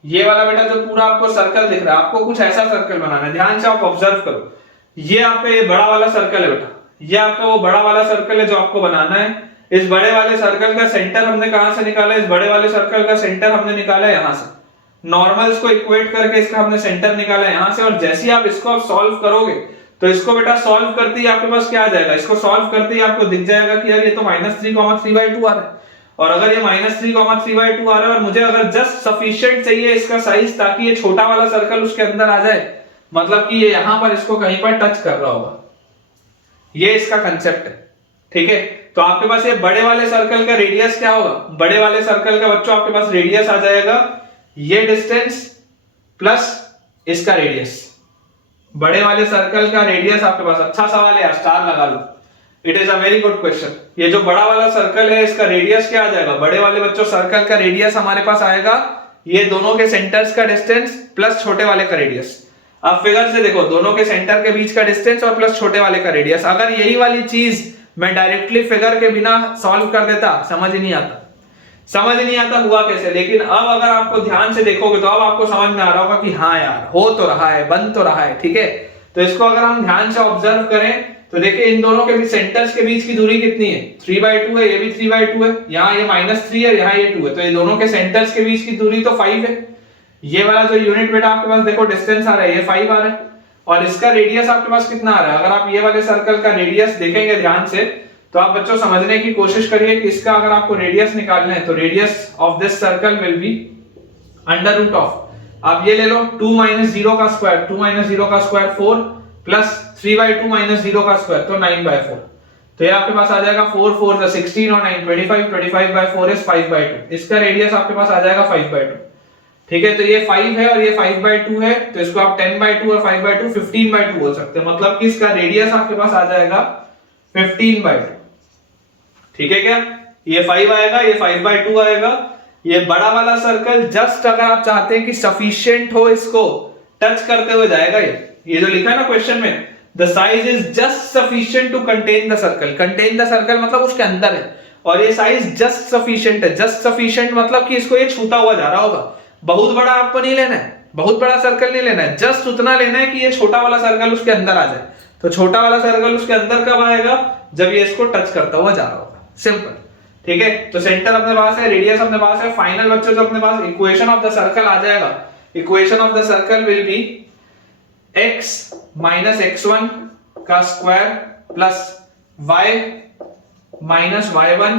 ये वाला बेटा जो पूरा आपको सर्कल दिख रहा है, आपको कुछ ऐसा सर्कल बनाना है। ध्यान से आप ऑब्जर्व करो, ये आपका ये बड़ा वाला सर्कल है बेटा, ये आपका वो बड़ा वाला सर्कल है जो आपको बनाना है। इस बड़े वाले सर्कल का सेंटर हमने कहां से निकाला, इस बड़े वाले सर्कल का सेंटर हमने निकाला है यहां से। नॉर्मल्स को इक्वेट करके इसका हमने सेंटर निकाला है यहां से। और जैसे ही आप इसको आप सॉल्व करोगे तो इसको बेटा सॉल्व करते ही आपके पास क्या आ जाएगा, इसको सॉल्व करते ही आपको दिख जाएगा कि यार ये तो -3, 3/2 आ रहा है। और अगर ये -3, 3/2 आ रहा है और मुझे अगर जस्ट सफिशिएंट चाहिए इसका साइज ताकि ये छोटा वाला सर्कल उसके अंदर आ जाए, मतलब कि ये यहां पर इसको कहीं पर टच कर रहा होगा, ये इसका कंसेप्ट है। ठीक है, तो आपके पास ये बड़े वाले सर्कल का रेडियस क्या होगा, बड़े वाले सर्कल का बच्चों आपके पास रेडियस आ जाएगा ये डिस्टेंस प्लस इसका रेडियस। बड़े वाले सर्कल का रेडियस आपके पास, अच्छा सवाल है, स्टार लगा लो, it is a very good question. ये जो बड़ा वाला सर्कल है इसका रेडियस क्या आ जाएगा, बड़े वाले बच्चों सर्कल का रेडियस हमारे पास आएगा ये दोनों के सेंटर्स का डिस्टेंस प्लस छोटे वाले का रेडियस। अब फिगर से देखो, दोनों के सेंटर के बीच का डिस्टेंस और प्लस छोटे वाले का रेडियस। अगर यही वाली चीज मैं डायरेक्टली फिगर के बिना सॉल्व कर देता, समझ ही नहीं आता हुआ कैसे। लेकिन अब अगर आपको ध्यान से देखोगे तो अब आपको समझ में आ रहा होगा कि हाँ यार हो तो रहा है, बन तो रहा है। ठीक है, तो इसको अगर हम ध्यान से ऑब्जर्व करें तो देखिए इन दोनों के बीच सेंटर्स के बीच की दूरी कितनी है, 3/2 है, ये भी 3/2 है, यहाँ ये -3 है, यहाँ ये 2 है, तो ये दोनों के सेंटर्स के बीच की दूरी तो 5 है। ये वाला जो यूनिट बेटा आपके पास देखो डिस्टेंस आ रहा है, ये 5 आ रहा है। और इसका रेडियस आपके पास कितना आ रहा है, अगर आप ये वाले सर्कल का रेडियस देखेंगे ध्यान से तो आप बच्चों समझने की कोशिश करिए कि इसका अगर आपको रेडियस निकालना है तो radius of this circle will be √, आप ये ले लो 2 - 0 का स्क्वायर, 2 - 0 का स्क्वायर 4 प्लस 3/2 - 0 का स्क्वायर तो 9/4। तो ये आपके पास आ जाएगा 4 4 16 और 9 25, 25/4 इज 5/2। इसका रेडियस आपके पास आ जाएगा 5/2। ठीक है, तो ये 5 है और ये 5/2 है, तो इसको आप 10/2 और 5/2 15/2 बोल सकते हैं। मतलब कि इसका रेडियस आपके पास आ जाएगा 15/2। ठीक है क्या, ये 5 आएगा, ये 5/2 आएगा। ये बड़ा वाला सर्कल जस्ट अगर आप चाहते हैं कि सफिशिएंट हो इसको टच करते हुए जाएगा। ये जो लिखा है ना क्वेश्चन में, the size is just sufficient to contain the circle. Contain the circle मतलब उसके अंदर है, और ये साइज जस्ट सफिशिएंट है। जस्ट सफिशिएंट मतलब कि इसको ये छूता हुआ जा रहा होगा। बहुत बड़ा आपको नहीं लेना है, बहुत बड़ा सर्कल नहीं लेना है, जस्ट उतना लेना है कि ये छोटा वाला सर्कल उसके अंदर आ जाए। तो छोटा वाला सर्कल उसके अंदर कब आएगा, जब ये इसको टच करता हुआ जा रहा होगा। सिंपल। ठीक है, तो सेंटर अपने पास है, रेडियस अपने पास है। फाइनल बच्चों जो अपने पास इक्वेशन ऑफ द सर्कल आ जाएगा, equation of the circle will be x - x1 का स्क्वायर प्लस y - y1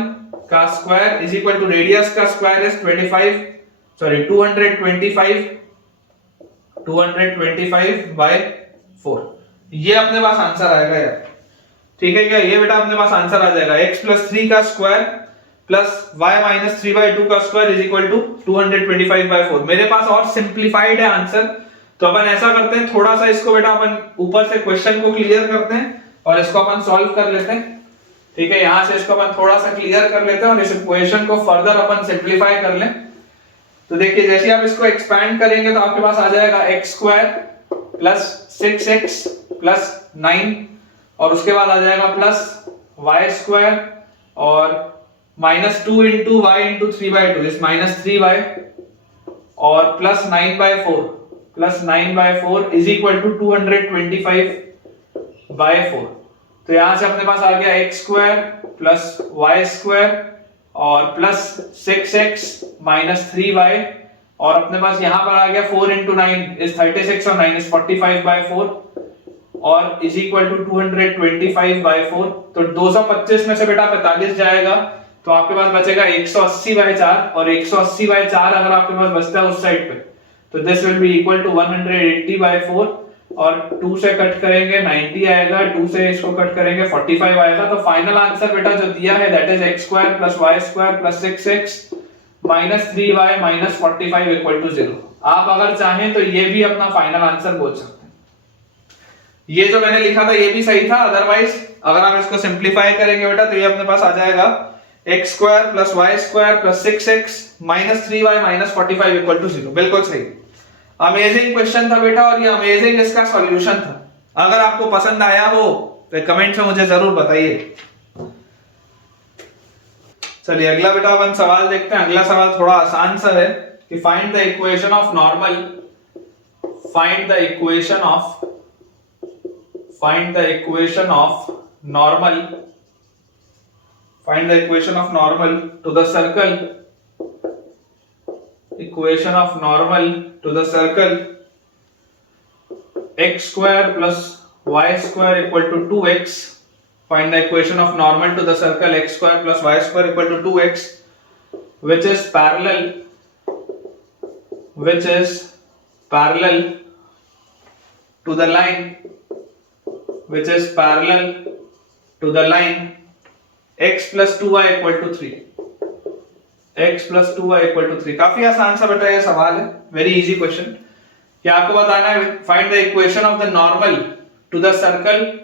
का square is equal to radius का स्क्वायर इज 225/4। ये अपने पास आंसर आएगा यार। ठीक है क्या? ये बेटा अपने पास आंसर आ जाएगा x प्लस 3 का स्क्वायर प्लस y माइनस 3/2 का स्क्वायर इज इक्वल टू 225/4। मेरे पास और सिंप्लीफाइड है आंसर, तो अपन ऐसा करते हैं, थोड़ा सा इसको बेटा अपन ऊपर से क्वेश्चन को क्लियर करते हैं और इसको अपन सॉल्व कर लेते हैं। ठीक है, यहां से इसको अपन थोड़ा सा क्लियर कर लेते हैं और इस इक्वेशन को फर्दर अपन सिंप्लीफाई कर लें। तो देखिए जैसे आप इसको एक्सपैंड करेंगे तो आपके पास आ जाएगा x square plus 6x plus 9 और उसके बाद आ जाएगा प्लस y स्क्वायर और माइनस 2 इंटू वाई इंटू 3/2 इस माइनस 3y और प्लस 9/4 इज इक्वल टू 225/4। तो यहां से अपने पास आ गया x square plus y square और प्लस 6x माइनस 3y और अपने पास यहां पर आ गया 4 इंटू 9 इज 36 और 9 इज 45/4 और इज इक्वल टू 225/4। तो 225 में से बेटा 45 जाएगा तो आपके पास बचेगा 180/4 और 180/4 अगर आपके पास बचता है उस साइड पे तो this will be equal to 180/4 और 2 से कट करेंगे 90 आएगा, 2 से इसको कट करेंगे 45 आएगा। तो फाइनल आंसर बेटा जो दिया है that is x square plus y square plus 6x minus 3y minus 45 equal to 0। आप अगर चाहें तो ये भी अपना फाइनल आंसर बोल सकते हैं। ये जो मैंने लिखा था ये भी सही था, अदरवाइज अगर आप इसको सिंप्लीफाई करेंगे बेटा तो ये अपने पास आ जाएगा x square plus y square plus 6x minus 3y minus 45 equal to 0। बिल्कुल सही, अमेजिंग क्वेश्चन था बेटा और ये अमेजिंग इसका सॉल्यूशन था। अगर आपको पसंद आया हो तो कमेंट में मुझे जरूर बताइए। चलिए अगला बेटा अपन सवाल देखते हैं। अगला सवाल थोड़ा आसान सा है कि find the equation of normal, find the equation of normal, find the equation of normal to the circle, equation of normal to the circle x square plus y square equal to 2x. Find the equation of normal to the circle x square plus y square equal to 2x which is parallel to the line, which is parallel to the line x plus 2y equal to 3, x plus 2y equal to 3। काफी आसान सा बेटा ये सवाल है, वेरी इजी क्वेश्चन। क्या आपको बताना है find the equation of the normal to the circle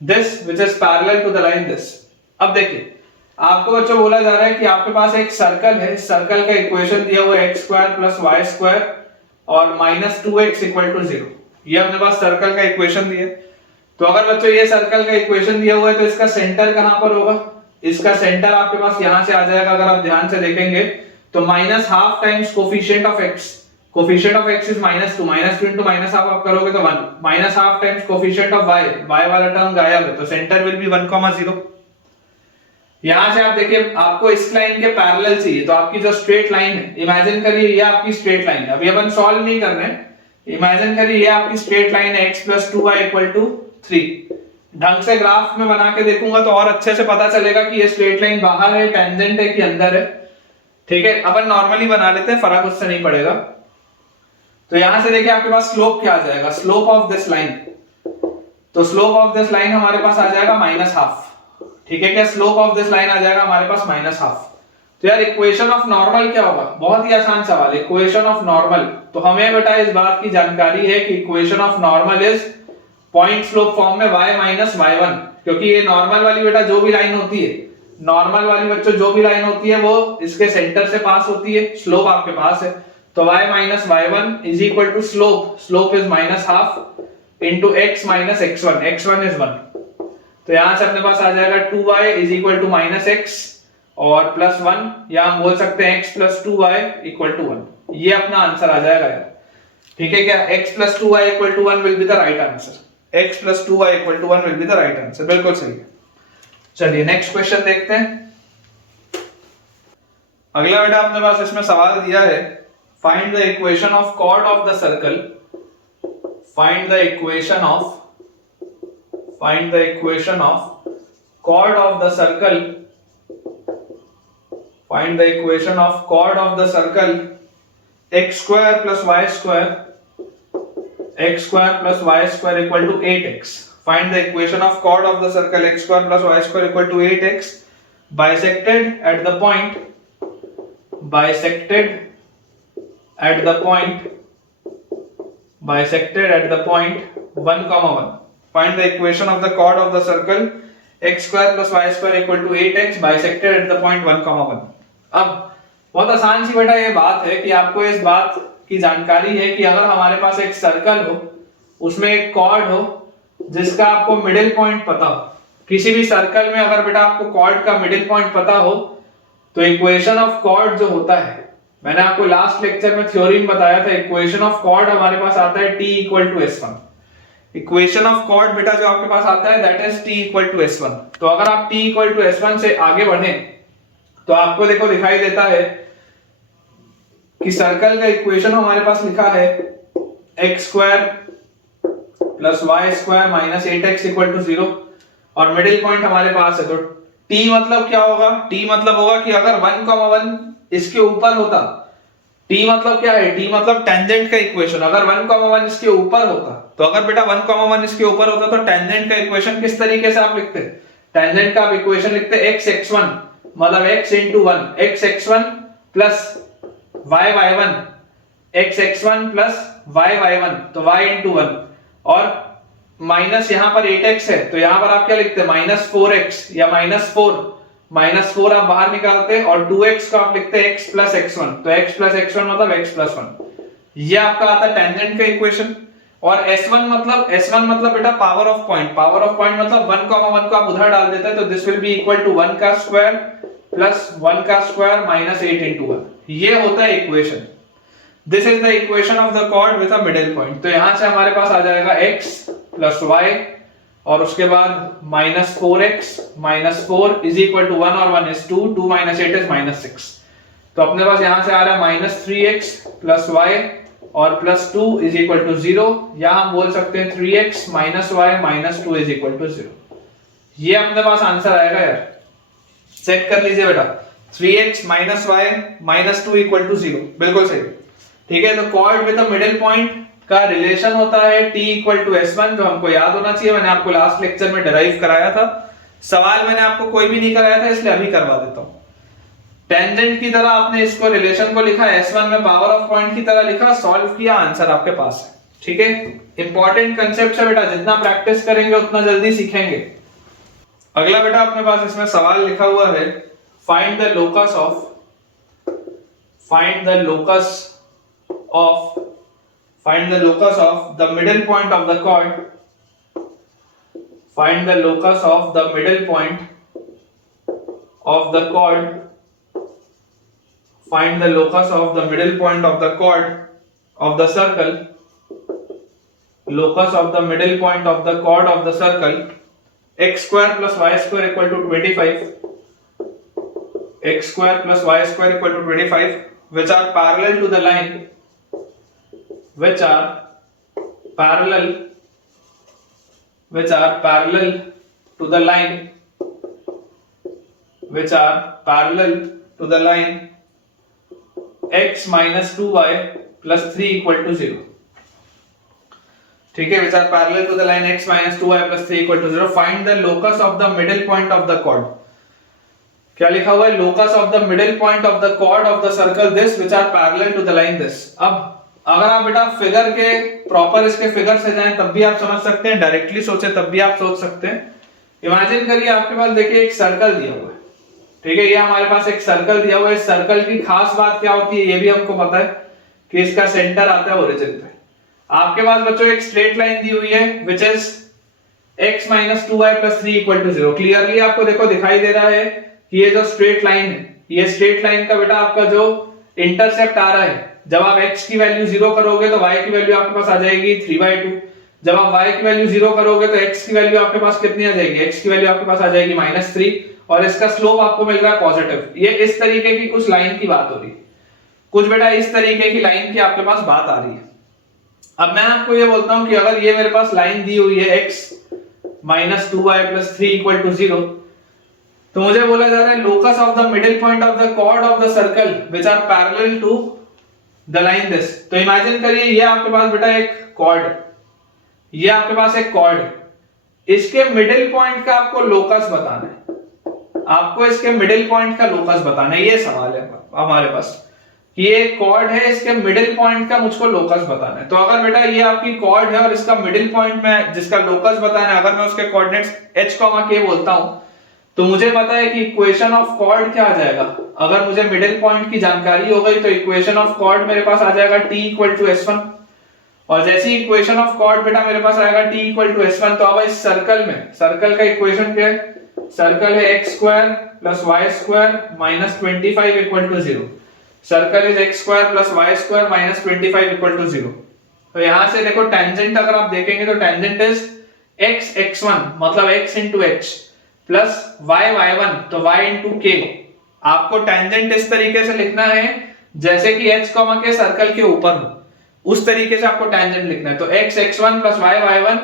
this which is parallel to the line this. अब देखिए आपको बच्चों बोला जा रहा है कि आपके पास एक सर्कल है, सर्कल का इक्वेशन दिया हुआ है x square plus y square और माइनस 2x इक्वल टू 0। ये अपने पास सर्कल का इक्वेशन दिया है। तो अगर बच्चों ये सर्कल का इक्वेशन दिया हुआ है तो इसका सेंटर कहां पर होगा? इसका सेंटर आपके पास यहां से आ जाएगा, अगर आप ध्यान से देखेंगे तो minus half times coefficient of x, coefficient of x is -2, -2 into minus half आप करोगे तो 1, minus half times coefficient of y, y वाला टर्म गायब है तो सेंटर विल बी 1,0। यहां से आप देखिए आपको इस लाइन के पैरेलल चाहिए, तो आपकी जो स्ट्रेट लाइन है, इमेजिन करिए ये आपकी स्ट्रेट लाइन है। अभी अपन सॉल्व नहीं कर रहे हैं, इमेजिन करिए ये आपकी स्ट्रेट लाइन है x + 2y = 3। ढंग से ग्राफ में बना के देखूंगा तो और अच्छे से पता चलेगा कि ये स्ट्रेट लाइन बाहर है, टेंजेंट है कि अंदर है। ठीक है, अपन नॉर्मली बना लेते हैं, फर्क उससे नहीं पड़ेगा। तो यहां से देखिए आपके पास स्लोप क्या आ जाएगा, स्लोप ऑफ दिस लाइन। तो स्लोप ऑफ दिस लाइन हमारे पास आ जाएगा -1/2। ठीक है क्या, स्लोप ऑफ दिस लाइन आ जाएगा हमारे पास -1/2। तो यार इक्वेशन ऑफ नॉर्मल क्या होगा? बहुत ही आसान सवाल, इक्वेशन ऑफ नॉर्मल। तो हमें बेटा इस बात की जानकारी है कि equation of normal is point slope form में y - y1, क्योंकि ये नॉर्मल वाली बेटा जो भी लाइन होती है, नॉर्मल वाली बच्चों जो भी लाइन होती है वो इसके सेंटर से पास होती है, स्लोप आपके पास है। तो y - y1 is equal to slope, slope is -1/2 into x - x1, x1 is 1। तो यहां से अपने पास आ जाएगा 2y is equal to -x और +1, या हम बोल सकते हैं x + 2y = 1। ये अपना आंसर आ जाएगा यार। ठीक है क्या, x + 2y = 1 will be the right answer, x + 2y = 1 will be the right answer, बिल्कुल सही है। चलिए नेक्स्ट क्वेश्चन देखते हैं। अगला बेटा अपने पास इसमें सवाल दिया है, find the equation of chord of the circle, find the equation of chord of the circle, find the equation of chord of the circle x square plus y square = 8x। find the equation of chord of the circle x square plus y square equal to 8x bisected at the point 1, 1. Find the equation of the chord of the circle x square plus y square equal to 8x bisected at the point 1, 1. अब बहुत आसान सी बेटा ये बात है कि आपको इस बात की जानकारी है कि अगर हमारे पास एक सर्कल हो, उसमें एक कॉर्ड हो जिसका आपको मिडिल पॉइंट पता हो, किसी भी सर्कल में अगर बेटा आपको कॉर्ड का मिडिल पॉइंट पता हो तो इक्वेशन ऑफ कॉर्ड जो होता है, मैंने आपको लास्ट लेक्चर में थ्योरम बताया था, इक्वेशन ऑफ कॉर्ड हमारे पास आता है t equal to s1। Equation of chord बेटा जो आपके पास आता है that is t equal to s1। तो अगर आप t इक्वल टू s1 से आगे बढ़े तो आपको देखो दिखाई देता है कि सर्कल का इक्वेशन हमारे पास लिखा है x square plus y square minus 8x equal to 0 और मिडिल पॉइंट हमारे पास है। तो t मतलब क्या होगा? t मतलब होगा कि अगर 1, 1 इसके ऊपर होता, t मतलब क्या है? t मतलब टेंजेंट का इक्वेशन, अगर 1, 1 इसके ऊपर होता, तो अगर बेटा 1, 1 इसके ऊपर होता तो टेंजेंट का इक्वेशन किस तरीके से आप लिखते? टेंजेंट का आप इक्वेशन लिखते x x1 मतलब x into 1, x x1 plus y y1, x x1 plus y y1 तो y into 1 और माइनस यहाँ पर 8x है तो यहाँ पर आप क्या लिखते हैं? माइनस 4x या माइनस 4 आप बाहर निकालते और 2x को आप लिखते हैं x प्लस x1 तो x प्लस x1 मतलब x प्लस 1। ये आपका आता है टेंजेंट का इक्वेशन। और s1 मतलब बेटा पावर ऑफ पॉइंट मतलब 1, 1 को आप उधर डाल देते हैं तो this will be equal to 1 का स्क्वायर प्लस 1 का स्क्वायर माइनस 8 into 1। ये होता है equation. This is the equation of the cord with a middle point. तो यहां से हमारे पास आ जाएगा x प्लस y और उसके बाद minus 4x minus 4 is equal to 1 और 1 इज 2, 2 माइनस 8 इज माइनस 6। तो अपने पास यहां से आ रहा है माइनस 3x प्लस y और प्लस 2 इज इक्वल टू 0 या हम बोल सकते हैं 3x minus y minus 2 is equal to 0। ये अपने पास आंसर आएगा यार, चेक कर लीजिए बेटा, 3x minus y minus 2 equal to 0, बिल्कुल सही। ठीक है, तो chord with the middle point का रिलेशन होता है t इक्वल टू s1 जो हमको याद होना चाहिए, मैंने आपको लास्ट लेक्चर में डिराइव कराया था। सवाल मैंने आपको कोई भी नहीं कराया था इसलिए अभी करवा देता हूं। टेंजेंट की तरह आपने इसको रिलेशन को लिखा, s1 में पावर ऑफ पॉइंट की तरह लिखा, सॉल्व किया, आंसर आपके पास है। ठीक है, इंपॉर्टेंट कंसेप्ट है बेटा, जितना प्रैक्टिस करेंगे उतना जल्दी सीखेंगे। अगला बेटा अपने पास इसमें सवाल लिखा हुआ है, find the locus of the middle point of the chord, find the locus of the middle point of the chord, find the locus of the middle point of the chord of the circle, locus of the middle point of the chord of the circle, x square plus y square equal to 25, x square plus y square equal to 25, which are parallel to the line, which are parallel to the line x minus 2y plus 3 equal to 0। ठीक है, which are parallel to the line x minus 2y plus 3 equal to 0। find the locus of the middle point of the chord। क्या लिखा हुआ है? locus of the middle point of the chord of the circle this which are parallel to the line this। अब अगर आप बेटा फिगर के प्रॉपर इसके फिगर से जाएं तब भी आप समझ सकते हैं, डायरेक्टली सोचे तब भी आप सोच सकते हैं। इमेजिन करिए आपके पास देखिए एक सर्कल दिया हुआ है, ठीक है, ये हमारे पास एक सर्कल दिया हुआ है। इस सर्कल की खास बात क्या होती है ये भी हमको पता है कि इसका सेंटर आता है ओरिजिन पे। आपके पास बच्चों एक स्ट्रेट लाइन दी हुई है which is x minus 2y plus 3 equal to 0। Clearly आपको देखो दिखाई दे रहा है कि ये जो स्ट्रेट लाइन है, ये स्ट्रेट लाइन का बेटा आपका जो इंटरसेप्ट आ रहा है, जब आप x की वैल्यू 0 करोगे तो y की वैल्यू आपके पास आ जाएगी 3/2। जब आप y की वैल्यू 0 करोगे तो x की वैल्यू आपके पास कितनी आ जाएगी? x की वैल्यू आपके पास आ जाएगी -3 और इसका स्लोप आपको मिल रहा है पॉजिटिव। ये इस तरीके की कुछ लाइन की बात हो रही है, कुछ बेटा इस तरीके की लाइन की आपके पास बात आ रही है। अब मैं आपको ये बोलता हूं कि अगर ये मेरे पास लाइन दी हुई है x minus 2y plus 3 equal to 0, तो मुझे बोला जा रहा है locus of the middle point of the chord of the circle which are parallel to the line this। तो इमेजिन करिए ये आपके पास बेटा एक कॉर्ड, ये आपके पास एक कॉर्ड, इसके मिडिल पॉइंट का आपको लोकस बताना है, आपको इसके मिडिल पॉइंट का लोकस बताना है। ये सवाल है हमारे पास कि ये कॉर्ड है, इसके मिडिल पॉइंट का मुझको लोकस बताना है। तो अगर बेटा ये आपकी कॉर्ड है और इसका मिडिल पॉइंट में जिसका लोकस बताना है, अगर मैं उसके कोऑर्डिनेट्स h, k बोलता हूं, तो मुझे पता है कि इक्वेशन ऑफ कॉर्ड क्या आ जाएगा। अगर मुझे मिडिल पॉइंट की जानकारी हो गई तो इक्वेशन ऑफ कॉर्ड मेरे पास आ जाएगा t इक्वल टू s1। और जैसी इक्वेशन ऑफ कॉर्ड बेटा मेरे पास आएगा t इक्वल टू s1, तो अब इस सर्कल में, सर्कल का इक्वेशन क्या है, सर्कल है x square plus y square minus 25 equal to 0। Circle is x square plus y square minus 25 equal to 0। तो यहां से देखो टेंजेंट अगर आप देखेंगे तो टेंजेंट इज x x1 मतलब x into h plus y y1 तो y इंटू k। आपको टेंजेंट इस तरीके से लिखना है जैसे कि h के सर्कल के ऊपर हो, उस तरीके से आपको टेंजेंट लिखना है। तो x x1 plus y y1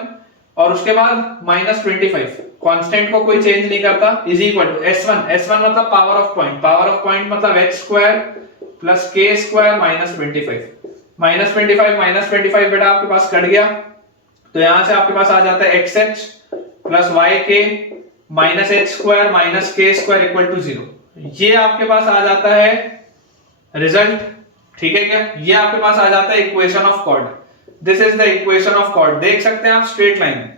और उसके बाद माइनस 25, कांस्टेंट को कोई चेंज नहीं करता, is equal to s1। s1 मतलब power of point, power of point मतलब h square plus k square minus 25। Minus 25 बेटा आपके पास कट गया, तो यहां से आपके पास आ जाता है xh plus yk minus h square minus k square equal to 0। ये आपके पास आ जाता है रिजल्ट, ठीक है क्या, ये आपके पास आ जाता है equation of chord. This is the equation of chord. देख सकते हैं आप स्ट्रेट लाइन,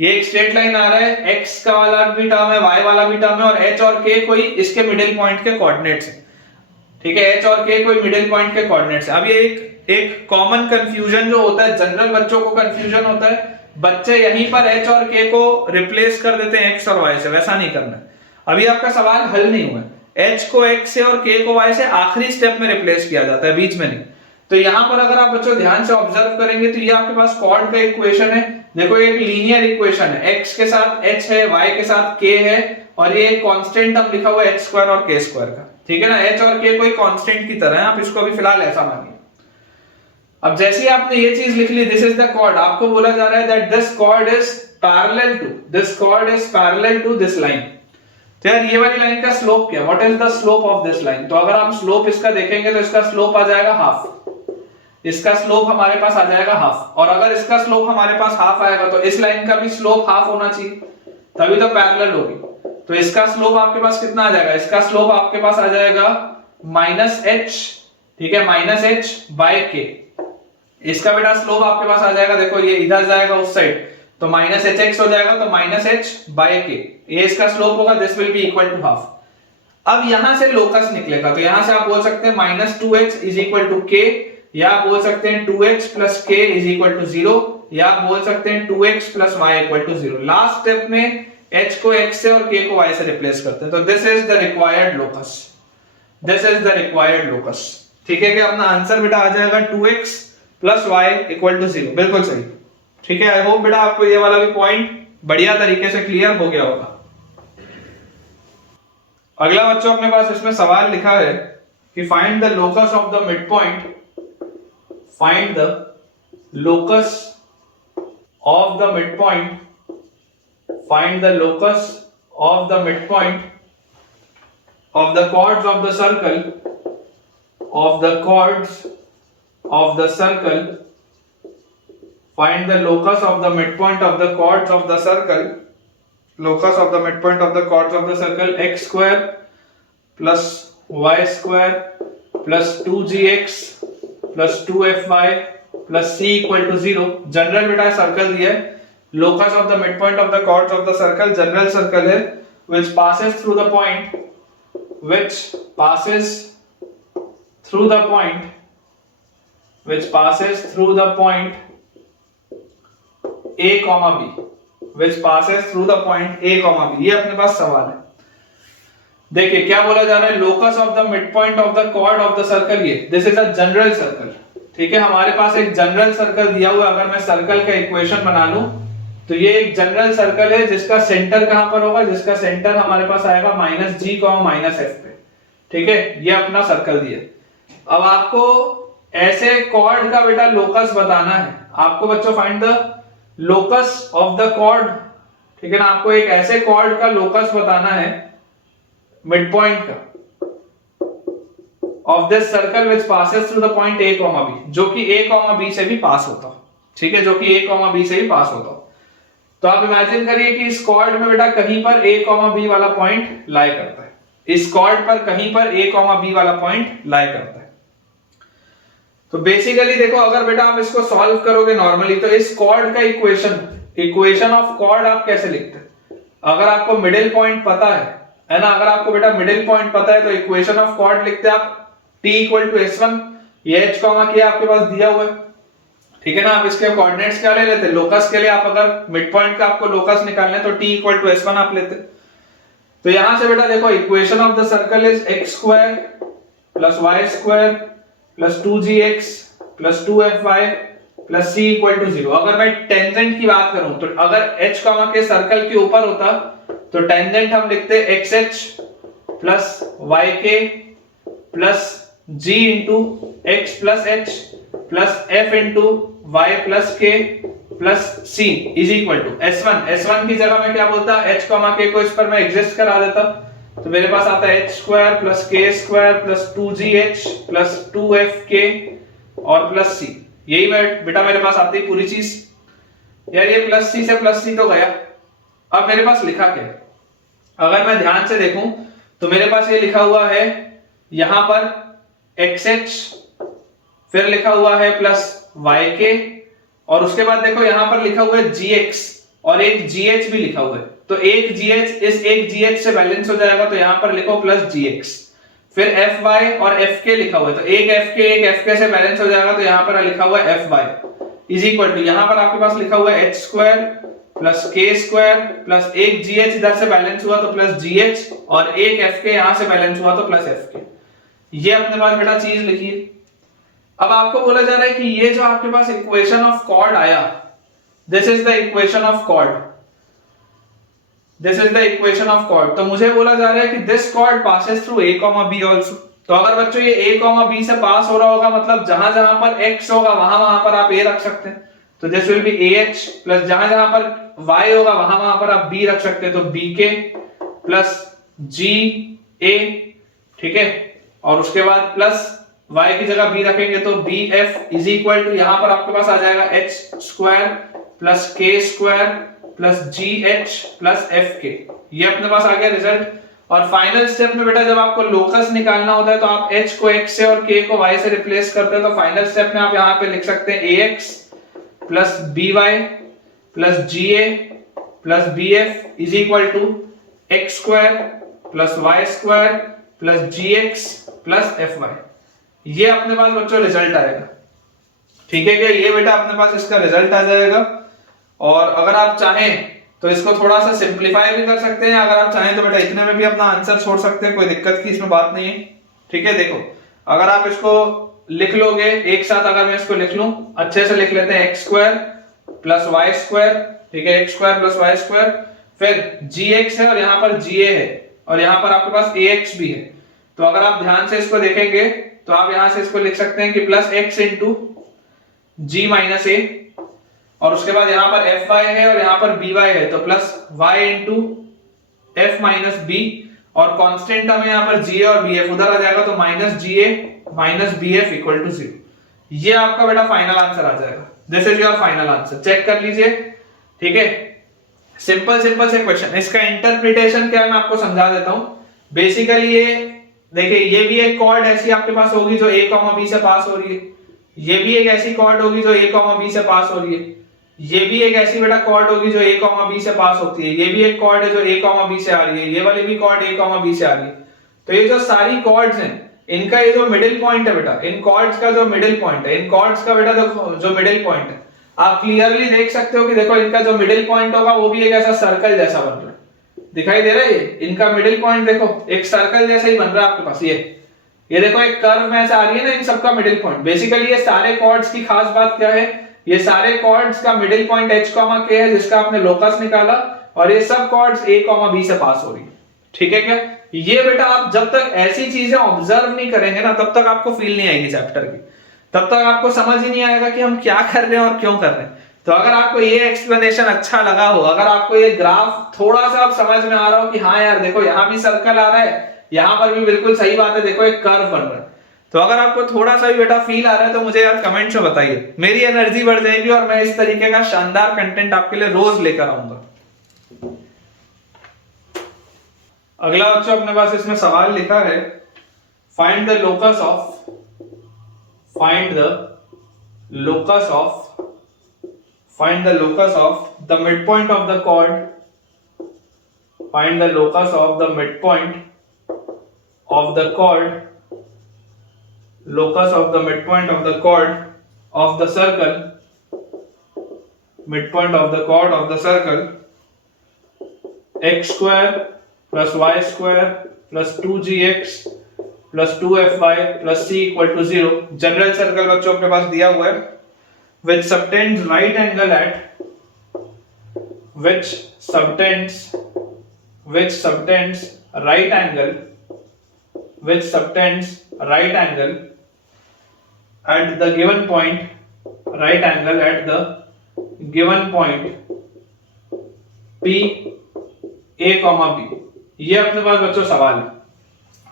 ये एक स्ट्रेट लाइन आ रहा है, x का वाला भी टर्म है, y वाला भी टर्म है, और h और k कोई इसके मिडिल पॉइंट के कोऑर्डिनेट्स हैं, ठीक है, h और k कोई मिडिल पॉइंट के कोऑर्डिनेट्स हैं। अब ये एक कॉमन कंफ्यूजन जो होता है, जनरल बच्चों को कंफ्यूजन होता है, बच्चे यहीं पर h और k को रिप्लेस कर देते हैं x और y से, वैसा नहीं करना। अभी आपका सवाल हल नहीं हुआ है, h को x से और k को y से आखिरी स्टेप में रिप्लेस किया जाता है, बीच में नहीं। तो यहां पर अगर आप बच्चों ध्यान से ऑब्जर्व करेंगे तो ये आपके पास कॉर्ड का इक्वेशन है। देखो एक लीनियर इक्वेशन है, x के साथ h है, y के साथ k है, और ये एक कांस्टेंट टर्म लिखा हुआ है h स्क्वायर और k स्क्वायर का, ठीक है ना। h और k कोई कांस्टेंट की तरह है, आप इसको अभी फिलहाल ऐसा मानिए। अब जैसे ही आपने ये चीज लिख ली, दिस इज द कॉर्ड, आपको बोला जा रहा है that this chord is parallel to, this chord is parallel to this line. तो यार ये वाली लाइन का स्लोप क्या, what is the slope of this line. तो अगर हम स्लोप इसका देखेंगे तो इसका स्लोप आ जाएगा हाफ, इसका स्लोप हमारे पास आ जाएगा हाफ, और अगर इसका स्लोप हमारे पास हाफ आएगा तो इस लाइन का भी स्लोप हाफ होना चाहिए, तभी तो पैरेलल होगी। तो इसका स्लोप आपके पास कितना आ जाएगा, इसका स्लोप आपके पास आ जाएगा माइनस h, ठीक है, माइनस h बाय k। इसका बेटा स्लोप आपके पास आ जाएगा, देखो ये इधर जाएगा उस साइड, तो माइनस एच एक्स हो जाएगा, तो माइनस h बाय k, ये इसका स्लोप होगा, this will be equal to half. अब यहां से लोकस निकलेगा, तो यहां से आप बोल सकते हैं minus 2h is equal to k, या आप बोल सकते हैं 2h plus k is equal to 0, या आप बोल सकते हैं 2x plus y equal to 0। Last step में h को x से और k को y से रिप्लेस करते हैं। तो this is the required locus, this is the required locus, ठीक है कि अपना आंसर बेटा आ जाएगा 2x plus y equal to 0, बिल्कुल सही, ठीक है। आई होप बेटा आपको ये वाला भी पॉइंट बढ़िया तरीके से क्लियर हो गया होगा। अगला बच्चों अपने पास इसमें सवाल लिखा है कि find the locus of the mid point, find the locus of the midpoint, find the locus of the midpoint of the chords of the circle, of the chords of the circle, find the locus of the midpoint of the chords of the circle, locus of the midpoint of the chords of the circle, x square plus y square plus 2gx plus 2fy plus c equal to 0। General बेटा सर्कल दिया है, locus of the mid point of the chords of the circle, general circle है, which passes through the point, which passes through the point, which passes through the point a comma b, which passes through the point a comma b। ये अपने पास सवाल है, देखिए क्या बोला जा रहा है, locus of the mid point of the chord of the circle, ये this is a general circle, ठीक है। हमारे पास एक जनरल सर्कल दिया हुआ है, अगर मैं सर्कल का इक्वेशन बना लूं तो ये एक जनरल सर्कल है जिसका सेंटर कहां पर होगा, जिसका सेंटर हमारे पास आएगा माइनस जी माइनस एफ पे, ठीक है, ये अपना सर्कल दिया। अब आपको ऐसे कॉर्ड का बेटा लोकस बताना है, आपको बच्चों find the locus of the chord, ठीक है ना, आपको एक ऐसे कॉर्ड का लोकस बताना है मिड पॉइंट का of this circle which passes through the point a, b, जो कि a, b से भी पास होता, ठीक है, जो कि a, b से भी पास होता। तो आप इमेजिन करिए कि इस कॉर्ड में बेटा कहीं पर a, b वाला पॉइंट लाई करता है, इस कॉर्ड पर कहीं पर a, b वाला पॉइंट लाई करता है। तो बेसिकली देखो, अगर बेटा आप इसको सॉल्व करोगे नॉर्मली, तो इस कॉर्ड का इक्वेशन ऑफ कॉर्ड आप कैसे लिखते हैं? अगर आपको मिडिल पॉइंट पता है ना, अगर आपको बेटा मिडिल पॉइंट पता है तो इक्वेशन ऑफ कॉर्ड लिखते हैं आप t = s1, ये h, क्या आपके पास दिया हुआ है, ठीक है ना। आप इसके कोऑर्डिनेट्स क्या ले लेते हैं? लोकस के लिए आप अगर मिड पॉइंट का आपको लोकस निकालना है तो t = s1 आप लेते। तो यहां से बेटा देखो, equation of the circle is x² + y² + 2gx + 2fy + c = 0। अगर मैं टेंजेंट की बात करूं तो अगर h, के सर्कल के ऊपर होता तो टेंजेंट हम लिखते xh + yk + g × x + h + f × y + k + c = s1 की जगह मैं क्या बोलता, h, k को इस पर मैं एग्जिस्ट करा देता, तो मेरे पास आता है h² + k² + 2gh + 2fk और + c। यही बेटा मेरे पास आती है पूरी चीज। यार ये +c से +c तो गया, अब मेरे पास लिखा क्या है? अगर मैं ध्यान से देखूं तो मेरे पास ये लिखा हुआ है यहां पर xh, फिर लिखा हुआ है +yk, और उसके बाद देखो यहां पर लिखा हुआ है gx और एक gh भी लिखा हुआ है, तो एक gh इस एक gh से बैलेंस हो जाएगा, तो यहां पर लिखो +gx। फिर fy और fk लिखा हुआ है, तो एक fk से बैलेंस हो जाएगा, तो यहां पर लिखा हुआ है fy = यहां पर आपके पास लिखा हुआ है h² + k² + एक gh इधर से बैलेंस हुआ तो +gh, और एक fk यहां से बैलेंस हुआ तो +fk। ये अपने पास बेटा चीज लिखी है। अब आपको बोला जा रहा है कि ये जो आपके पास इक्वेशन ऑफ कॉर्ड आया, this is the equation of chord, this is the equation of chord. तो मुझे बोला जा रहा है कि this chord passes through a, b also. तो अगर बच्चों ये a, b से पास हो रहा होगा, मतलब जहां जहां पर x होगा वहां पर आप a रख सकते हैं, तो this will B ah, plus जहां जहां पर y होगा वहां पर आप b रख सकते हैं, तो bk + ga, ठीक है, और उसके बाद प्लस y की जगह b रखेंगे तो bf = यहां पर आपके पास आ जाएगा h² + k² + gh + fk। ये अपने पास आ गया रिजल्ट। और फाइनल स्टेप में बेटा जब आपको लोकस निकालना होता है तो आप h को x से और k को y से रिप्लेस करते हैं, तो फाइनल स्टेप में आप यहां पे लिख सकते हैं ax + by + ga + bf = x² + y² + gx + fy। ये अपने पास बच्चों रिजल्ट आएगा, ठीक है क्या? ये बेटा अपने पास इसका रिजल्ट आ जाएगा। और अगर आप चाहें तो इसको थोड़ा सा सिंपलीफाई भी कर सकते हैं, अगर आप चाहें तो बेटा इतने में भी अपना आंसर छोड़ सकते हैं, कोई दिक्कत की इसमें बात नहीं है, ठीक है। देखो अगर आप इसको लिख लोगे एक साथ, अगर मैं इसको लिख लूं अच्छे से, लिख लेते हैं x² + y², ठीक है, x² + y², फिर gx है और यहाँ पर ga है और यहाँ पर आपके पास ax भी है। तो अगर आप ध्यान से इसको देखेंगे तो आप यहां से इसको लिख सकते हैं कि +x × g - a, और उसके बाद यहां पर fy है और यहां पर by है, तो +y × f - b, और कांस्टेंट टर्म है यहां पर ga और bf, उधर आ जाएगा तो -ga - bf = 0। ये आपका बेटा फाइनल आंसर आ जाएगा। This is your final answer, check कर लीजिए, ठीक है। सिंपल से क्वेश्चन, इसका इंटरप्रिटेशन क्या है मैं आपको समझा देता हूं। बेसिकली ये देखिए, ये भी एक कॉर्ड ऐसी आपके पास होगी जो a, b से पास हो रही है, ये भी एक ऐसी कॉर्ड होगी जो a, b से पास हो रही है, ये भी एक ऐसी बेटा कॉर्ड होगी जो a, b से पास होती है, ये भी एक कॉर्ड है जो a, b से आ रही है, ये वाली भी कॉर्ड a, b से आ रही है। तो ये जो सारी कॉर्ड्स हैं, इनका ये जो मिडिल पॉइंट है बेटा, इन कॉर्ड्स का जो मिडिल पॉइंट है, इन कॉर्ड्स का बेटा जो मिडिल पॉइंट है, आप क्लियरली देख सकते हो कि देखो इनका जो मिडिल पॉइंट होगा वो भी एक ऐसा सर्कल जैसा बन रहा है, दिखाई दे रहा है? ये इनका मिडिल पॉइंट देखो एक सर्कल जैसा ही बन रहा है आपके पास। ये देखो एक कर्व में ऐसा आ रही है ना इन सबका मिडिल पॉइंट। बेसिकली ये सारे कॉर्ड्स की खास बात क्या है, ये सारे कॉर्ड्स का मिडिल पॉइंट h, k है जिसका आपने लोकस निकाला, और ये सब कॉर्ड्स a, b से पास हो रही है, ठीक है क्या? ये बेटा आप जब तक ऐसी चीजें ऑब्जर्व नहीं करेंगे ना तब तक आपको फील नहीं आएगी चैप्टर की, तब तक आपको समझ ही नहीं आएगा कि हम क्या कर रहे हैं और क्यों कर रहे हैं। तो अगर आपको ये एक्सप्लेनेशन अच्छा लगा हो, अगर आपको ये ग्राफ थोड़ा सा आप समझ में आ रहा हो कि हाँ यार देखो यहाँ भी सर्कल आ रहा है, यहाँ पर भी बिल्कुल सही बात है, देखो एक कर्व बन रहा है, तो अगर आपको थोड़ा सा भी बेटा फील आ रहा है तो मुझे यार कमेंट में बताइए, मेरी एनर्जी बढ़ जाएगी और मैं इस तरीके का शानदार कंटेंट आपके लिए रोज लेकर आऊंगा। अगला बच्चों अपने पास इसमें सवाल लिखा है, find the locus of the midpoint of the chord, find the locus of the midpoint of the chord, locus of the midpoint of the chord of the circle, midpoint of the chord of the circle, x square plus y square plus 2gx plus 2fy plus c equal to 0। General circle बच्चों अपने पास दिया हुआ है, which subtends right angle at right angle at the given point, p a comma b। ये अपने पास बच्चों सवाल है,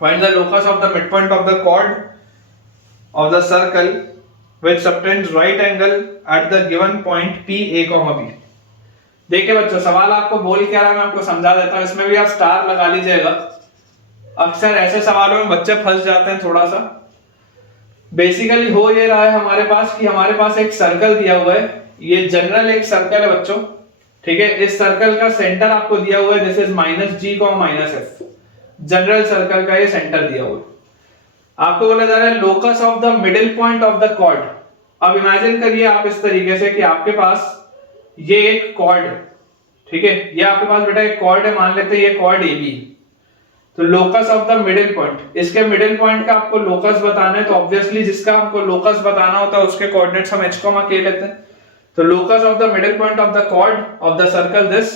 find the locus of the midpoint of the chord of the circle which subtends right angle at the given point p a comma b। देखिए बच्चों सवाल आपको बोल क्या रहा है, मैं आपको समझा देता हूं, इसमें भी आप स्टार लगा लीजिएगा। अक्सर ऐसे सवालों में बच्चे फंस जाते हैं थोड़ा सा। बेसिकली हो ये रहा है हमारे पास कि हमारे पास एक सर्कल दिया हुआ है, ये जनरल एक सर्कल है बच्चों, ठीक है। इस सर्कल का सेंटर आपको दिया हुआ है, this is -g, -f। General circle का ये सेंटर दिया हुआ है। आपको बोला जा रहा है locus of the middle point of the chord. अब इमेजिन करिए आप इस तरीके से कि आपके पास ये एक कॉर्ड है, ठीक है, ये आपके पास बेटा एक कॉर्ड है, मान लेते हैं ये कॉर्ड AB। तो locus of the middle point, इसके मिडिल पॉइंट का आपको लोकस बताना है, तो ऑब्वियसली जिसका हमको लोकस बताना होता है उसके कोऑर्डिनेट्स हम h, k लेते हैं। तो locus of the middle point of the chord of the circle this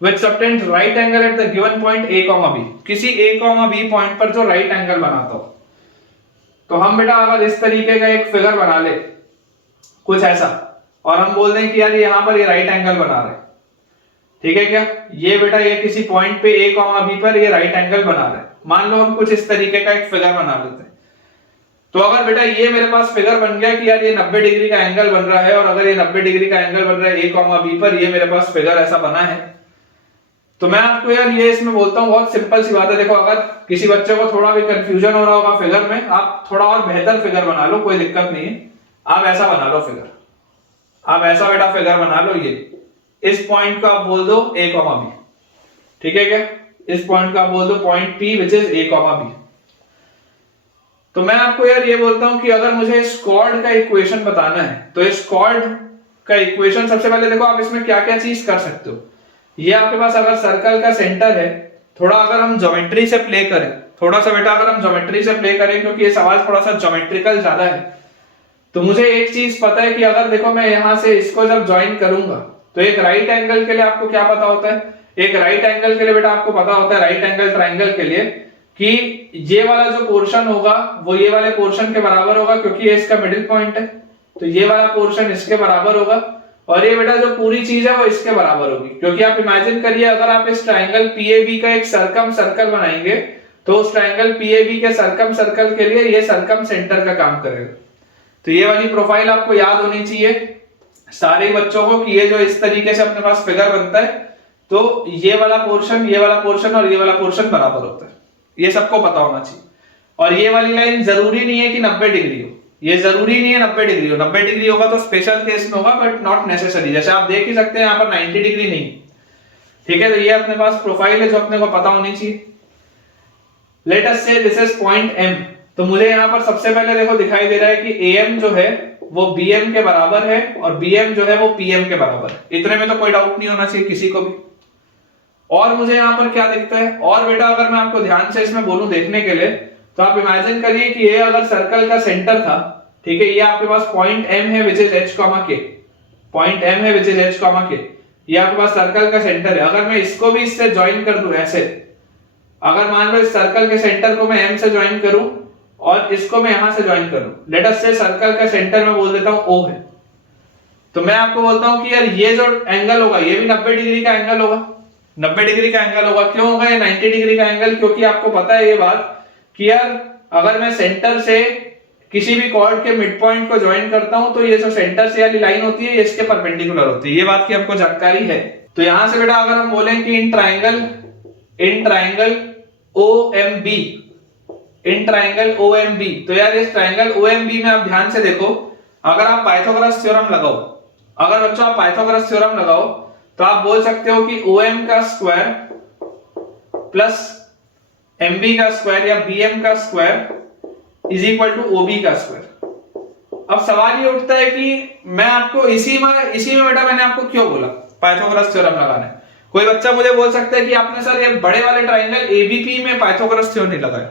which subtends right angle at the given point a, b। किसी a, b पॉइंट पर जो राइट एंगल बनाता हो। तो हम बेटा अगर इस तरीके का एक फिगर बना ले कुछ ऐसा, और हम बोल दें कि यार यहां पर ये राइट एंगल बना रहे, ठीक है क्या, ये बेटा ये किसी पॉइंट पे a, b पर ये राइट एंगल बना रहे, मान लो हम कुछ इस तरीके का एक फिगर बना लेते हैं। तो अगर बेटा ये मेरे पास फिगर बन गया कि यार ये 90 डिग्री का एंगल बन रहा है, और अगर ये 90 डिग्री का एंगल बन रहा है a, b पर, ये मेरे पास फिगर ऐसा बना है, तो मैं आपको यार ये इसमें बोलता हूँ बहुत सिंपल सी बात है। देखो अगर किसी बच्चे को थोड़ा भी कंफ्यूजन हो रहा होगा फिगर में, आप थोड़ा और बेहतर फिगर बना लो, कोई दिक्कत नहीं है। आप ऐसा बना लो फिगर, आप ऐसा बेटा फिगर बना लो, ये इस पॉइंट को आप बोल दो a, b, ठीक है क्या, इस पॉइंट को आप बोल दो point P which is a, b। तो मैं आपको यार ये बोलता हूं कि अगर मुझे इस कॉर्ड का इक्वेशन बताना है, तो इस कॉर्ड का इक्वेशन सबसे पहले देखो आप इसमें क्या क्या चीज कर सकते हो। ये आपके पास अगर सर्कल का सेंटर है, थोड़ा अगर हम ज्योमेट्री से प्ले करें, थोड़ा सा बेटा अगर हम ज्योमेट्री से प्ले करें, क्योंकि ये सवाल थोड़ा सा ज्योमेट्रिकल ज्यादा है, तो मुझे एक चीज पता है कि अगर देखो मैं यहां से इसको जब ज्वाइन करूंगा, तो एक राइट एंगल के लिए आपको क्या पता होता है, एक राइट एंगल के लिए बेटा आपको पता होता है, राइट एंगल ट्राइंगल के लिए, कि ये वाला जो पोर्शन होगा वो ये वाले पोर्शन के बराबर होगा, क्योंकि ये इसका मिडिल पॉइंट है, तो ये वाला पोर्शन इसके बराबर होगा, और ये बेटा जो पूरी चीज है वो इसके बराबर होगी। क्योंकि आप इमेजिन करिए अगर आप इस ट्राइंगल PAB का एक सर्कम सर्कल बनाएंगे, तो उस ट्राइंगल PAB के सर्कम सर्कल के लिए ये सर्कम सेंटर का काम करेगा। तो ये वाली प्रोफाइल आपको याद होनी चाहिए सारे बच्चों को, कि ये जो इस तरीके से अपने पास फिगर बनता है, तो ये वाला पोर्शन और ये वाला पोर्शन बराबर होता है, ये सबको पता होना चाहिए। और ये वाली लाइन जरूरी नहीं है कि 90 डिग्री हो, ये जरूरी नहीं है 90 डिग्री हो, 90 डिग्री होगा तो स्पेशल केस में होगा, बट नॉट नेसेसरी। जैसे आप देख ही सकते हैं यहाँ पर 90 डिग्री नहीं, ठीक है। तो ये अपने पास प्रोफाइल है जो अपने को पता होनी चाहिए। Late us say this is point M। तो मुझे यहाँ पर सबसे पहले देखो दिखाई दे रहा है कि AM जो है वो BM के बराबर है, और BM जो है वो PM के बराबर है। इतने में तो कोई डाउट नहीं होना चाहिए किसी को भी। और मुझे यहाँ पर क्या दिखता है, और बेटा अगर मैं आपको ध्यान से इसमें बोलूं देखने के लिए, तो आप इमेजिन करिए कि ये अगर सर्कल का सेंटर था, ठीक है, ये आपके पास पॉइंट M है which is h, k, point M है विच इज h, k, ये आपके पास सर्कल का सेंटर है। अगर मैं इसको भी इससे ज्वाइन कर दूं ऐसे, अगर मान लो इस सर्कल के सेंटर को मैं M से ज्वाइन करूं और इसको मैं यहां से ज्वाइन करूं, लेट अस से सर्कल का सेंटर मैं बोल देता हूं O है, तो मैं आपको बोलता हूं कि यार ये जो एंगल होगा ये भी 90 डिग्री का एंगल होगा, 90 डिग्री का एंगल होगा। क्यों होगा ये 90 डिग्री का एंगल, क्योंकि आपको पता है ये बात कि यार अगर मैं सेंटर से किसी भी कॉर्ड के मिड पॉइंट को ज्वाइन करता हूं तो ये जो सेंटर से वाली लाइन होती है ये इसके परपेंडिकुलर होती है, ये बात की हमको जानकारी है। तो यहां से बेटा अगर हम बोलें कि in triangle OMB, in triangle OMB, तो यार इस ट्राइंगल OMB में आप ध्यान से देखो, अगर आप पाइथागोरस थ्योरम लगाओ, अगर बच्चों आप पाइथागोरस थ्योरम लगाओ तो आप बोल सकते हो कि OM का स्क्वायर प्लस MB का स्क्वायर या BM का square is equal to OB का स्क्वायर। अब सवाल ये उठता है कि मैं आपको इसी में बेटा मैंने आपको क्यों बोला पाइथागोरस थ्योरम लगाने। कोई बच्चा मुझे बोल सकता है कि आपने सर ये बड़े वाले ट्राइंगल ABP में पाइथागोरस थ्योरम नहीं लगाया,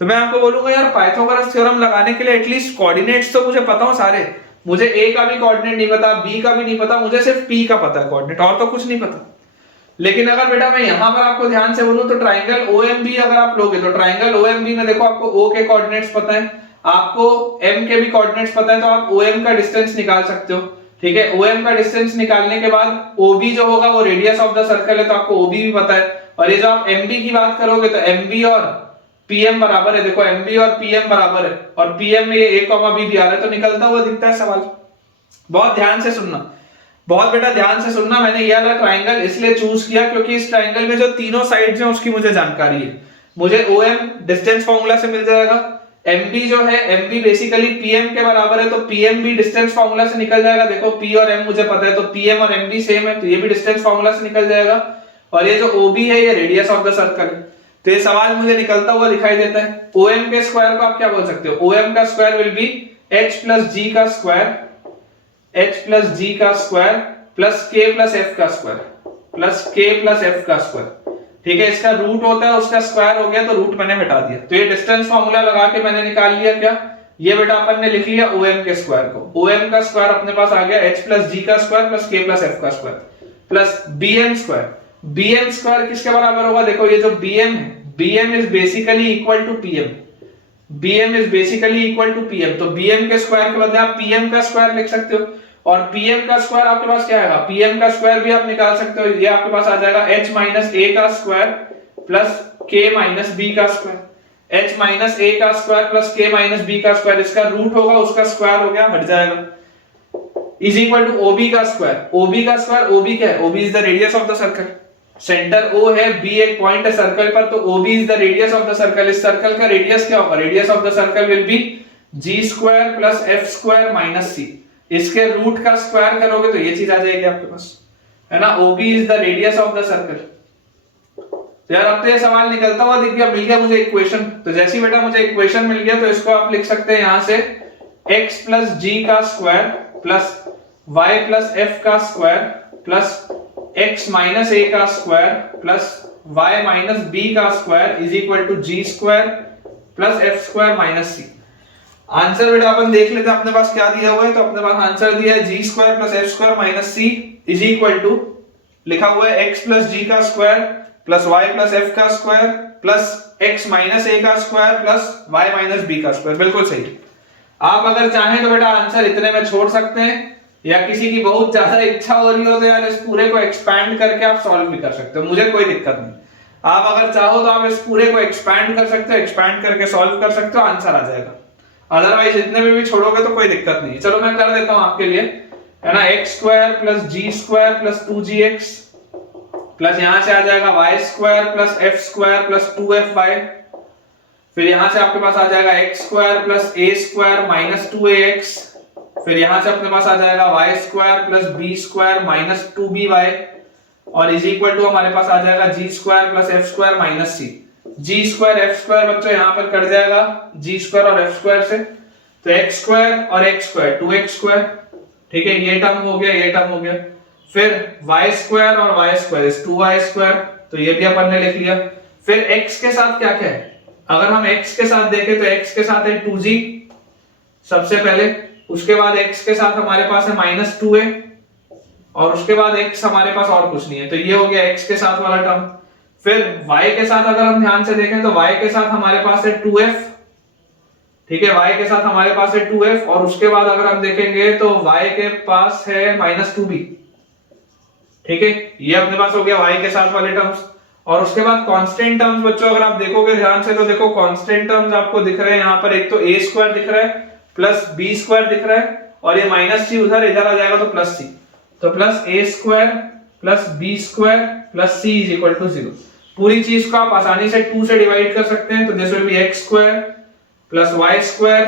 तो मैं आपको बोलूंगा यार पाइथागोरस थ्योरम लगाने के लिए एटलीस्ट कोऑर्डिनेट्स तो मुझे पता हो सारे। मुझे A का भी कोऑर्डिनेट नहीं पता, B का भी नहीं पता, मुझे सिर्फ P का पता है कोऑर्डिनेट, और तो कुछ नहीं पता। लेकिन अगर बेटा मैं यहां पर आपको ध्यान से बोलूं तो ट्राइंगल OMB अगर आप लोगे तो ट्राइंगल OMB में देखो आपको O के कोऑर्डिनेट्स पता है, आपको M के भी कोऑर्डिनेट्स पता है, तो आप OM का डिस्टेंस निकाल सकते हो। ठीक है, OM का डिस्टेंस निकालने के बाद OB जो होगा वो रेडियस ऑफ द सर्कल है, तो आपको OB भी पता है। और ये जो आप MB की बात करोगे तो MB और PM बराबर है, देखो MB और PM बराबर है, और PM में ये A, B भी आ रहा है, तो निकलता हुआ दिखता है सवाल। बहुत ध्यान से सुनना, बहुत बेटा ध्यान से सुनना। मैंने ये वाला ट्राइंगल इसलिए चूज किया क्योंकि इस ट्राइंगल में जो तीनों साइड्स हैं उसकी मुझे जानकारी है। मुझे OM डिस्टेंस फार्मूला से मिल जाएगा, MB जो है MB बेसिकली PM के बराबर है, तो PM भी डिस्टेंस फार्मूला से निकल जाएगा। देखो P और M मुझे पता है, तो PM और MB सेम है, तो ये भी डिस्टेंस फार्मूला से निकल जाएगा। और ये जो OB है ये रेडियस ऑफ द सर्कल है, तो ये सवाल मुझे निकलता हुआ दिखाई देता है। OM के स्क्वायर को आप क्या बोल सकते हो, OM का square will be H plus G का स्क्वायर, H प्लस G का square plus K plus F का square, plus K plus F का स्क्वायर। ठीक है, इसका रूट होता है उसका स्क्वायर हो गया, तो रूट मैंने हटा दिया, तो ये डिस्टेंस फार्मूला लगा के मैंने निकाल लिया क्या, ये बेटा अपन ने लिख लिया OM के स्क्वायर को। OM का स्क्वायर अपने पास आ गया H प्लस G का square plus K plus F का square plus BM square. BM square किसके बराबर होगा, देखो ये जो BM है, BM is basically equal to PM, BM is basically equal to PM, तो BM के स्क्वायर के बदले आप PM का स्क्वायर लिख सकते हो। और PM का स्क्वायर आपके पास क्या आएगा, PM का स्क्वायर भी आप निकाल सकते हो, ये आपके पास आ जाएगा H माइनस A का square plus K minus B का स्क्वायर। H माइनस A का square plus K minus B का स्क्वायर, इसका रूट होगा उसका स्क्वायर हो गया, हट जाएगा, इज इक्वल टू OB का स्क्वायर। OB का स्क्वायर, OB क्या है, OB is the radius of the circle, centre O है, B एक पॉइंट है सर्कल पर, तो OB is the radius of the circle. इस सर्कल का रेडियस क्या होगा, radius of the circle will be G square plus F square minus C, इसके रूट का स्क्वायर करोगे तो ये चीज आ जाएगी आपके पास, है ना, OB is the radius of the circle. तो यार अब तो ये सवाल निकलता हुआ दिख गया, मिल गया मुझे इक्वेशन। तो जैसे बेटा मुझे इक्वेशन मिल गया तो इसको आप लिख सकते हैं यहां से x प्लस G का square plus y plus F का square plus x minus A का square plus y minus B का square is equal to G square plus F square minus C। Answer बेटा अपन देख लेते हैं अपने पास क्या दिया हुआ है, तो अपने पास आंसर दिया है G square plus F square minus C is equal to, लिखा हुआ है x प्लस G का square plus y plus F का square plus x minus A का square plus y minus B का स्क्वायर। बिल्कुल सही। आप अगर चाहें तो बेटा आंसर इतने में छोड़ सकते हैं, या किसी की बहुत ज्यादा इच्छा हो रही हो तो यार इस पूरे को एक्सपैंड करके आप सॉल्व भी कर सकते हो, मुझे कोई दिक्कत नहीं। आप अगर चाहो तो आप इस पूरे को एक्सपैंड कर सकते हो, एक्सपैंड करके सॉल्व कर सकते हो, आंसर आ जाएगा। अदरवाइज इतने में भी छोड़ोगे तो कोई दिक्कत नहीं। चलो मैं कर देता हूं आपके लिए, है ना, x square plus G square plus 2gx plus यहां से आ जाएगा y square plus F square plus 2fy, फिर यहां से आपके पास आ जाएगा x square plus A square minus 2ax, फिर यहां से अपने पास आ जाएगा y square plus B square minus 2by, और इज इक्वल टू हमारे पास आ जाएगा G square plus F square minus C। G square F square बच्चों यहां पर कट जाएगा G स्क्वायर और F स्क्वायर से, तो x स्क्वायर और x स्क्वायर 2x स्क्वायर, ठीक है, ये टर्म हो गया, ये टर्म हो गया, फिर y स्क्वायर और y square is 2y square, तो ये भी अपन ने लिख लिया। फिर x के साथ क्या क्या है, अगर हम x के साथ देखें तो x के साथ है 2g सबसे पहले, उसके बाद x के साथ हमारे पास है माइनस 2a, और उसके बाद x हमारे पास और कुछ नहीं है, तो ये हो गया x के साथ वाला टर्म। फिर y के साथ अगर हम ध्यान से देखें तो y के साथ हमारे पास है 2f, ठीक है, y के साथ हमारे पास है 2f, और उसके बाद अगर हम देखेंगे तो y के पास है माइनस 2b, ठीक है, ये अपने पास हो गया y के साथ वाले टर्म्स। और उसके बाद कांस्टेंट टर्म्स बच्चों अगर आप देखोगे ध्यान से तो देखो कांस्टेंट टर्म्स आपको दिख रहे हैं यहाँ पर, एक तो a स्क्वायर दिख रहा है प्लस बी स्क्वायर दिख रहा है और ये माइनस सी उधर इधर आ जाएगा तो प्लस सी, तो plus A square plus B square plus C is equal to 0। पूरी चीज को आप आसानी से 2 से डिवाइड कर सकते हैं, तो this will be x square plus y square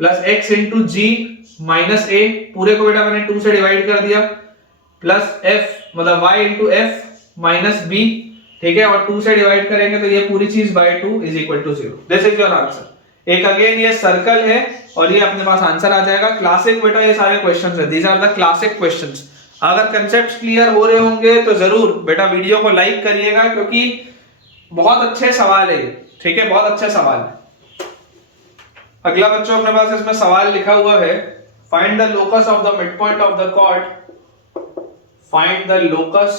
plus x into g minus a, पूरे को बेटा मैंने 2 से डिवाइड कर दिया, प्लस एफ मतलब y into f minus b, ठीक है, और 2 से डिवाइड करेंगे तो ये पूरी चीज by 2 is equal to 0। This is your answer. एक अगेन ये सर्कल है और ये अपने पास आंसर आ जाएगा। क्लासिक बेटा ये सारे क्वेश्चंस है, these are the classic questions. अगर कंसेप्ट्स क्लियर हो रहे होंगे तो जरूर बेटा वीडियो को लाइक करिएगा, क्योंकि बहुत अच्छे सवाल है, ठीक है, बहुत अच्छे सवाल है। अगला बच्चों अपने पास इसमें सवाल लिखा हुआ है, find the locus of the mid point of the chord, find the locus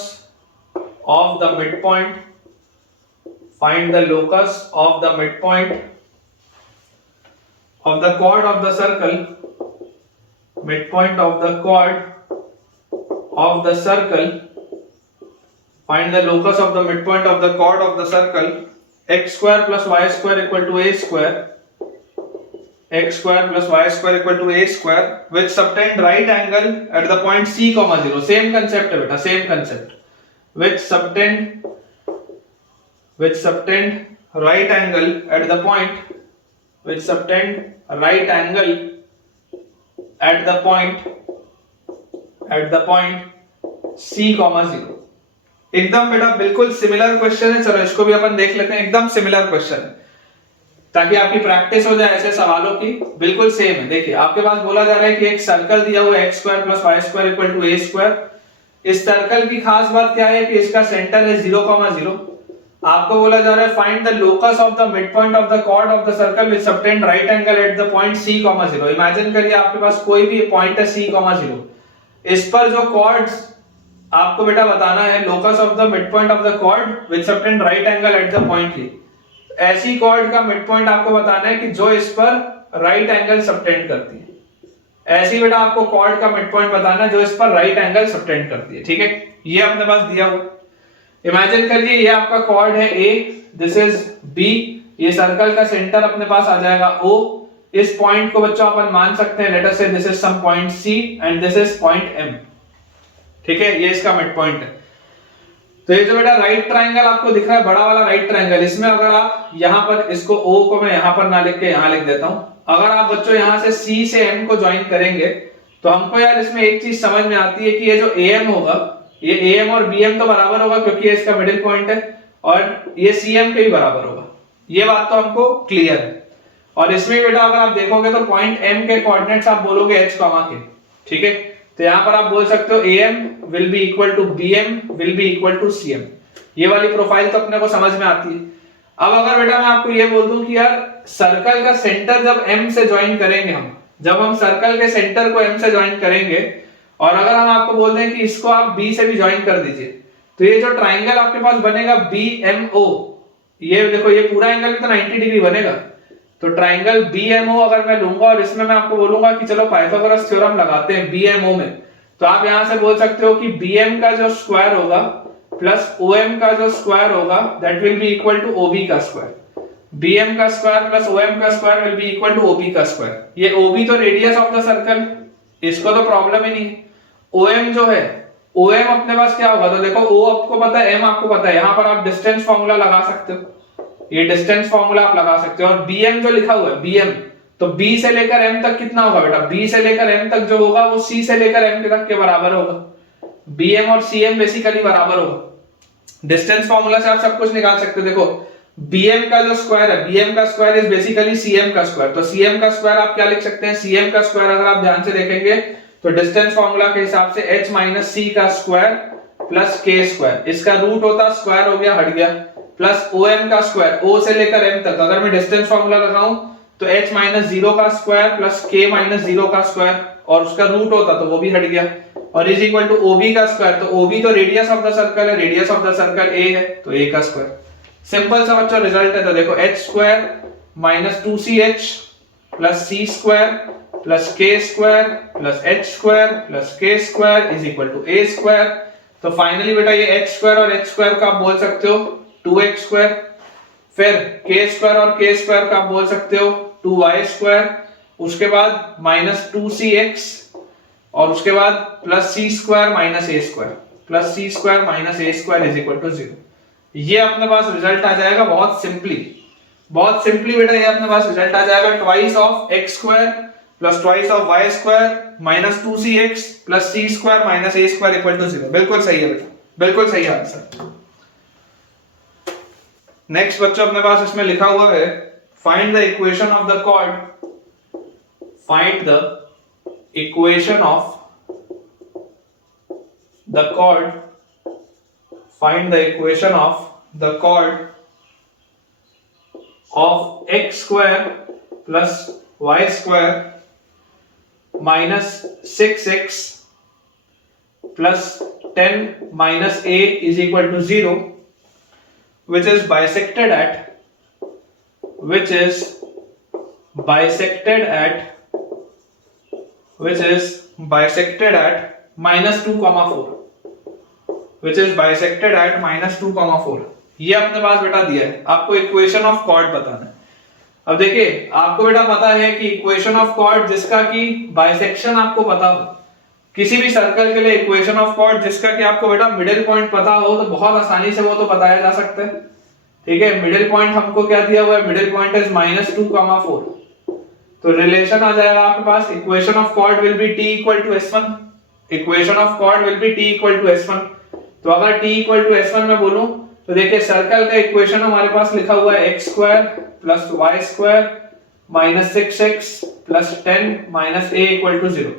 of the mid point, find the locus of the mid point of the chord of the circle, midpoint of the chord of the circle, find the locus of the midpoint of the chord of the circle, x square plus y square equal to a square, x square plus y square equal to a square, which subtend right angle at the point c comma 0। same concept है बेटा, same concept, which subtend right angle at the point, which subtend right angle at the point c comma 0। एकदम बेटा बिल्कुल सिमिलर क्वेश्चन है, चलो इसको भी अपन देख लेते हैं। एकदम सिमिलर क्वेश्चन है ताकि आपकी प्रैक्टिस हो जाए ऐसे सवालों की, बिल्कुल सेम है। देखिए आपके पास बोला जा रहा है कि एक सर्कल दिया हुआ है x square plus y square equal to a square. इस सर्कल की खास बात क्या है कि इसका सेंटर है 0,0। आपको बोला जा रहा है find the locus of the mid point of the chord of the circle which subtend right angle at the point c, 0। Imagine करिए आपके पास कोई भी पॉइंट है c, 0। इस पर जो कॉर्ड्स आपको बेटा बताना है, locus of the mid point of the chord which subtend right angle at the point e। ऐसी कॉर्ड का मिड पॉइंट आपको बताना है कि जो इस पर राइट एंगल सबटेंड करती है। ऐसी बेटा आपको कॉर्ड का मिड पॉइंट बताना है जो इस पर राइट एंगल सबटेंड करती है, ठीक है। ये अपने पास दिया हुआ, इमेजिन करिए ये आपका कॉर्ड है A, दिस इज B, ये सर्कल का सेंटर अपने पास आ जाएगा O। इस पॉइंट को बच्चों अपन मान सकते हैं, let us say this is some point C and this is point M, ठीक है, ये इसका मिड पॉइंट है। तो ये जो बेटा राइट ट्रायंगल आपको दिख रहा है, बड़ा वाला राइट ट्रायंगल, इसमें अगर आप यहां पर इसको O को मैं यहां पर ना लिख के यहां लिख देता हूं। अगर आप बच्चों यहां से C से M को ज्वाइन करेंगे तो हमको यार इसमें एक चीज समझ में आती है कि ये जो AM होगा, ये AM और BM तो बराबर होगा क्योंकि ये इसका मिडिल पॉइंट है, और ये CM के भी बराबर होगा। ये बात तो हमको क्लियर है। और इसमें बेटा अगर आप देखोगे तो पॉइंट M के कोऑर्डिनेट्स आप बोलोगे h, के, ठीक है। तो यहां पर आप बोल सकते हो AM will be equal to BM will be equal to CM। ये वाली प्रोफाइल तो अपने को समझ में आती है। अब अगर बेटा मैं आपको ये बोल दूं कि यार सर्कल का सेंटर जब M से ज्वाइन करेंगे, जब हम सर्कल के सेंटर को M से ज्वाइन करेंगे, और अगर हम आपको बोल दें कि इसको आप B से भी ज्वाइन कर दीजिए, तो ये जो ट्राइंगल आपके पास बनेगा BMO, ये देखो ये पूरा एंगल भी तो 90 डिग्री बनेगा। तो ट्राइंगल BMO अगर मैं लूंगा और इसमें मैं आपको बोलूंगा कि चलो पाइथागोरस थ्योरम लगाते हैं BMO में, तो आप यहां से बोल सकते हो कि BM का जो स्क्वायर होगा प्लस OM का जो स्क्वायर होगा that will be equal to OB का स्क्वायर। BM का स्क्वायर प्लस OM का square will be equal to OB का स्क्वायर। ये OB तो रेडियस ऑफ द सर्कल, इसको तो प्रॉब्लम ही नहीं है। OM जो है, OM अपने पास क्या होगा, तो देखो O आपको पता है, M आपको पता है, यहां पर आप डिस्टेंस फार्मूला लगा सकते हो, ये डिस्टेंस फार्मूला आप लगा सकते हो। और BM जो लिखा हुआ है BM, तो B से लेकर M तक कितना होगा बेटा, B से लेकर M तक जो होगा वो C से लेकर M तक के बराबर होगा। BM और CM बेसिकली बराबर होगा। डिस्टेंस फार्मूला से आप सब कुछ निकाल सकते हो। देखो BM का जो स्क्वायर है, BM का स्क्वायर इज बेसिकली CM का स्क्वायर। तो CM का स्क्वायर आप क्या लिख सकते हैं, CM का स्क्वायर अगर आप ध्यान से देखेंगे तो डिस्टेंस फार्मूला के हिसाब से h माइनस c का स्क्वायर प्लस k स्क्वायर, इसका रूट होता स्क्वायर हो गया, हट गया, प्लस OM का स्क्वायर O से लेकर M तक, अगर मैं डिस्टेंस फार्मूला लगाऊं तो h माइनस 0 का स्क्वायर प्लस k माइनस 0 का स्क्वायर, और उसका रूट होता तो वो भी हट गया, और इज इक्वल टू OB का स्क्वायर। तो OB तो रेडियस ऑफ द सर्कल है, radius of the circle a है, तो a का स्क्वायर। सिंपल सा बच्चों रिजल्ट है। तो देखो h square minus 2ch plus c square plus k square plus h square plus k square is equal to a square. तो फाइनली बेटा ये h स्क्वायर और h स्क्वायर का आप बोल सकते हो 2x स्क्वायर, फिर k स्क्वायर और k स्क्वायर का आप बोल सकते हो 2y², उसके बाद -2cx, और उसके बाद +c² - a², +c² - a² = 0। ये अपने पास रिजल्ट आ जाएगा बहुत सिंपली बेटा, ये अपने पास रिजल्ट आ जाएगा twice of x² plus twice of y² minus 2cx plus c² minus a² equal to 0। बिल्कुल सही है बेटा, बिल्कुल सही आंसर। नेक्स्ट बच्चों अपने पास इसमें लिखा हुआ है find the equation of the chord, find the equation of the chord, find the equation of the chord of x² plus y² minus 6x plus 10 minus a is equal to 0, which is bisected at -2,4, which is bisected at -2,4। ये अपने पास बेटा दिया है, आपको इक्वेशन ऑफ कॉर्ड बताना है। अब देखिए आपको बेटा पता है कि इक्वेशन ऑफ कॉर्ड जिसका कि बाइसेक्शन आपको पता हो, किसी भी सर्कल के लिए इक्वेशन ऑफ कॉर्ड जिसका कि आपको बेटा मिडिल पॉइंट पता हो, तो बहुत आसानी से वो तो बताया जा सकता है। ठीक है, मिडिल पॉइंट हमको क्या दिया हुआ है, मिडिल पॉइंट इज -2,4, तो रिलेशन आ जाएगा आपके पास equation of chord will be t = s1, equation of chord will be t = s1। तो अगर t = s1 में बोलूं तो देखिए सर्कल का इक्वेशन हमारे पास लिखा हुआ है x² plus y² minus 6x plus 10 minus a = 0।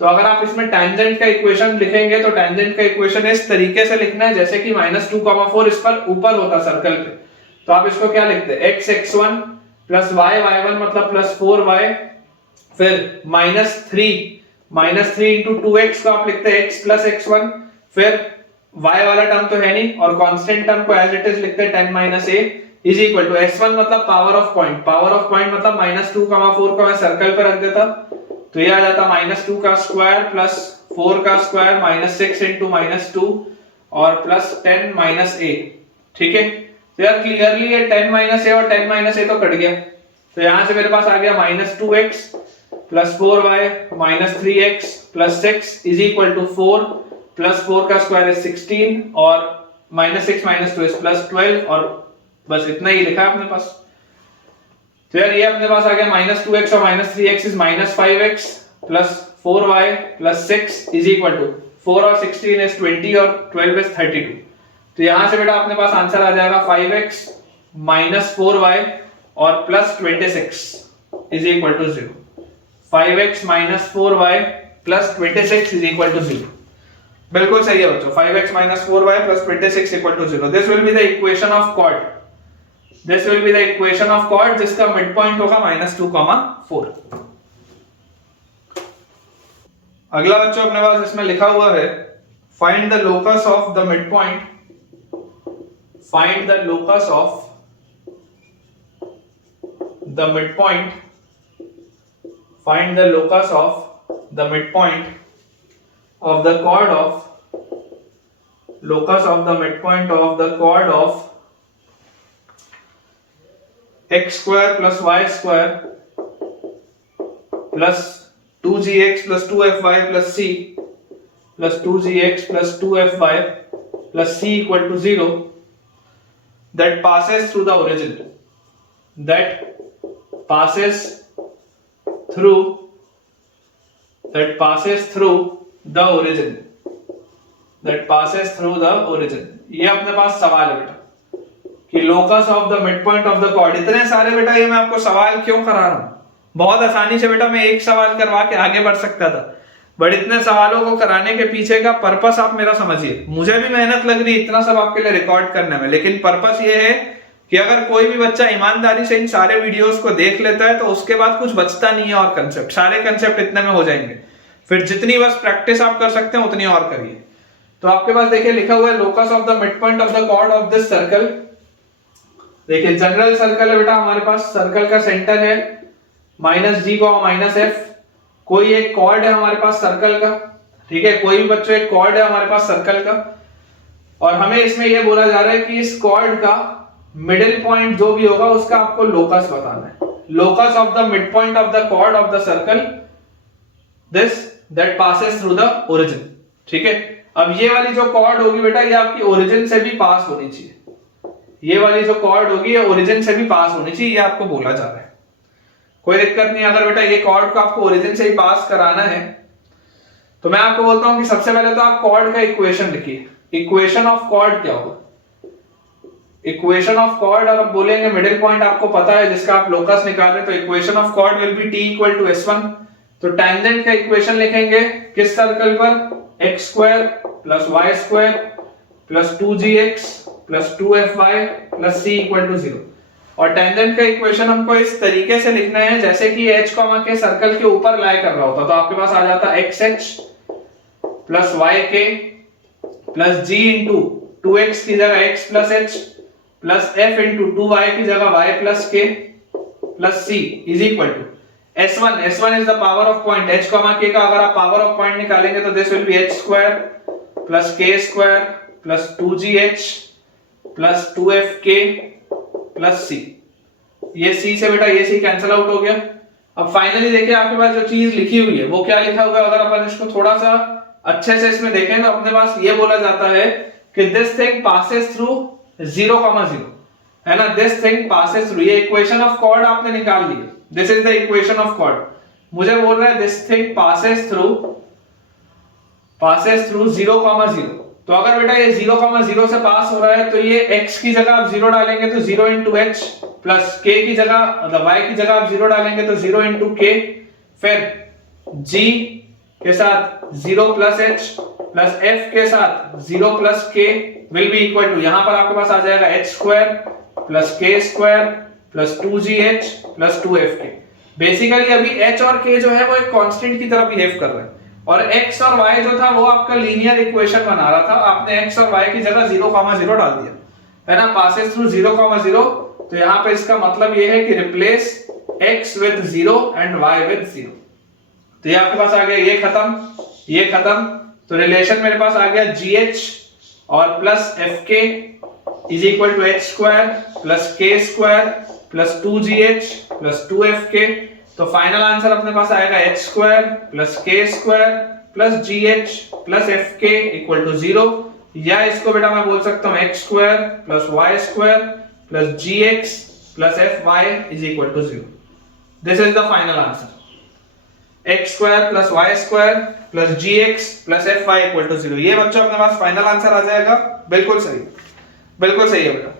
तो अगर आप इसमें टेंजेंट का इक्वेशन लिखेंगे तो टेंजेंट का इक्वेशन इस तरीके से लिखना है जैसे कि -2,4 इस पर ऊपर होता सर्कल के, तो आप इसको क्या लिखते हैं, x(x1) प्लस y(y1) मतलब प्लस 4y, फिर -3 into 2x को आप लिखते हैं x प्लस x1, फिर y वाला टर्म तो है नहीं और कांस्टेंट टर्म को एज इट इज लिखते हैं 10 minus a is equal to s1 मतलब पावर ऑफ पॉइंट मतलब -2,4 को मैं सर्कल पे रख देता, तो ये आ जाता -2 का स्क्वायर प्लस 4 का स्क्वायर माइनस 6 into -2 और प्लस 10 माइनस a। ठीक है, तो यार क्लियरली ये 10 माइनस a और 10 माइनस a तो कट गया, तो यहां से मेरे पास आ गया -2x plus 4y minus 3x plus 6 is equal to 4 plus 4 का स्क्वायर इज 16 और -6 - 2 इज प्लस 12, और बस इतना ही लिखा है अपने पास। तो यार ये अपने पास आ गया -2x और -3x is -5x plus 4y plus 6 is equal to 4 और 16 इज 20 और 12 इज 32। तो यहां से बेटा अपने पास आंसर आ जाएगा 5x माइनस 4y और plus 26 is equal to 0। 5x minus 4y plus 26 is equal to 0। बिल्कुल सही है बच्चों, 5x minus 4y plus 26 equal to 0। This will be the equation of chord, this will be the equation of chord जिसका मिड पॉइंट होगा -2,4। अगला बच्चों अपने पास इसमें लिखा हुआ है find the locus of the mid point, find the locus of the mid point, find the locus of the mid point of the chord of locus of the midpoint of the chord of x² plus y² plus 2gx plus 2fy plus c plus 2gx plus 2fy plus c equal to 0 that passes through the origin, that passes through the origin, that passes through the origin। ये अपने पास सवाल है बेटा कि locus of the mid point of the chord, इतने सारे बेटा ये मैं आपको सवाल क्यों करा रहा हूं, बहुत आसानी से बेटा मैं एक सवाल करवा के आगे बढ़ सकता था, बट इतने सवालों को कराने के पीछे का पर्पस आप मेरा समझिए। मुझे भी मेहनत लग रही इतना सब आपके लिए रिकॉर्ड करने में, लेकिन पर्पस ये है कि अगर कोई भी बच्चा ईमानदारी से इन सारे वीडियोस को देख लेता है तो उसके बाद कुछ बचता नहीं है और कंसेप्ट, सारे कंसेप्ट इतने में हो जाएंगे। फिर जितनी बस प्रैक्टिस आप कर सकते हैं उतनी और करिए। तो आपके पास देखिए लिखा हुआ है locus of the mid point of the chord of this circle. देखिए जनरल सर्कल है बेटा हमारे पास, सर्कल का सेंटर है -g -f, कोई एक कॉर्ड है हमारे पास सर्कल का, ठीक है, कोई भी बच्चों एक कॉर्ड है हमारे पास सर्कल का, और हमें इसमें यह बोला जा रहा है कि इस कॉर्ड का मिडिल पॉइंट जो भी होगा उसका आपको लोकस बताना है। locus of the midpoint of the chord of the circle this that passes through the origin। ठीक है, अब ये वाली जो chord होगी बेटा ये आपकी origin से भी पास होनी चाहिए, ये वाली जो chord होगी ये origin से भी पास होनी चाहिए, ये आपको बोला जा रहा है। कोई दिक्कत नहीं, अगर बेटा ये chord को आपको origin से ही पास कराना है तो मैं आपको बोलता हूं कि सबसे पहले तो आप chord का इक्वेशन लिखिए। इक्वेशन ऑफ chord क्या होगा? इक्वेशन ऑफ कॉर्ड अगर बोलेंगे मिडिल पॉइंट आपको पता है जिसका आप लोकस निकाल रहे, तो equation of chord will be t equal to s1। तो टेंजेंट का इक्वेशन लिखेंगे किस सर्कल पर? x square plus y square plus 2gx plus 2fy plus c equal to 0। और टेंजेंट का इक्वेशन हमको इस तरीके से लिखना है जैसे कि h कॉमा के सर्कल के ऊपर लाई कर रहा होता, तो आपके पास आ जाता xh plus yk plus g into 2x की जगह x plus h plus f into 2y की जगह y plus k plus c is equal to s1 is the power of point h comma k का अगर आप पावर ऑफ पॉइंट निकालेंगे तो this will be h square plus k square plus 2gh plus 2fk plus c। ये c से बेटा ये c कैंसिल आउट हो गया। अब फाइनली देखिए आपके पास जो चीज लिखी हुई है वो क्या लिखा हुआ है, अगर अपन इसको थोड़ा सा अच्छे से इसमें देखें तो अपने पास ये बोला जाता है कि दिस थिंग पासेस थ्रू 0, 0 है ना, दिस थिंग पासेस थ्रू। ये इक्वेशन ऑफ कॉर्ड आपने निकाल ली, this is the equation of chord. मुझे बोल रहा है दिस थिंग पासेस थ्रू 0, 0। तो अगर बेटा ये 0, 0 से पास हो रहा है तो ये x की जगह आप 0 डालेंगे तो 0 इंटू h प्लस k की जगह मतलब y की जगह आप 0 डालेंगे तो 0 इंटू k, फिर g के साथ 0 प्लस h प्लस f के साथ 0 plus k will be equal to, यहां पर आपके पास आ जाएगा h square plus k square plus 2gh plus 2fk। Basically अभी h और k जो है वो एक कांस्टेंट की तरह बिहेव कर रहे हैं और x और y जो था वो आपका लीनियर इक्वेशन बना रहा था, आपने x और y की जगह 0, 0 डाल दिया है ना, पासेस थ्रू 0, 0। तो यहाँ पे इसका मतलब ये है कि replace x with 0 and y with 0। तो ये आपके पास आ गया, ये खत्म, ये खत्म। तो रिलेशन मेरे पास आ गया gh और plus fk is equal to h square plus k square plus 2gh plus 2fk। तो फाइनल आंसर अपने पास आएगा h square plus k square plus gh plus fk equal to 0, या इसको बेटा मैं बोल सकता हूं x square plus y square plus gx plus fy is equal to 0। This is the final answer, x square plus y square plus gx plus fy equal to 0। ये बच्चों अपने पास फाइनल आंसर आ जाएगा। बिल्कुल सही, बिल्कुल सही है बेटा।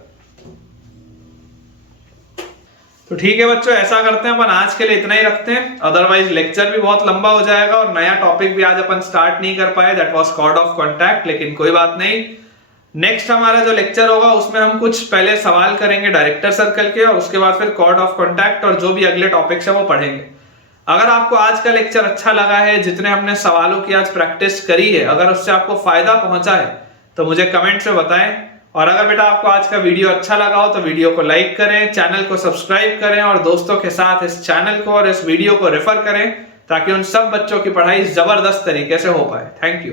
तो ठीक है बच्चों, ऐसा करते हैं अपन आज के लिए इतना ही रखते हैं, अदरवाइज लेक्चर भी बहुत लंबा हो जाएगा और नया टॉपिक भी आज अपन स्टार्ट नहीं कर पाए, that was chord of contact. लेकिन कोई बात नहीं, नेक्स्ट हमारा जो लेक्चर होगा उसमें हम कुछ पहले सवाल करेंगे डायरेक्टर सर्कल के और उसके बाद फिर कॉर्ड ऑफ कॉन्टैक्ट और जो भी अगले टॉपिक्स है वो पढ़ेंगे। अगर आपको आज का लेक्चर अच्छा लगा है, जितने हमने सवालों की आज प्रैक्टिस करी है, अगर उससे आपको फायदा पहुंचा है तो मुझे कमेंट से बताएं। और अगर बेटा आपको आज का वीडियो अच्छा लगा हो तो वीडियो को लाइक करें, चैनल को सब्सक्राइब करें और दोस्तों के साथ इस चैनल को और इस वीडियो को रेफर करें ताकि उन सब बच्चों की पढ़ाई जबरदस्त तरीके से हो पाए। Thank you.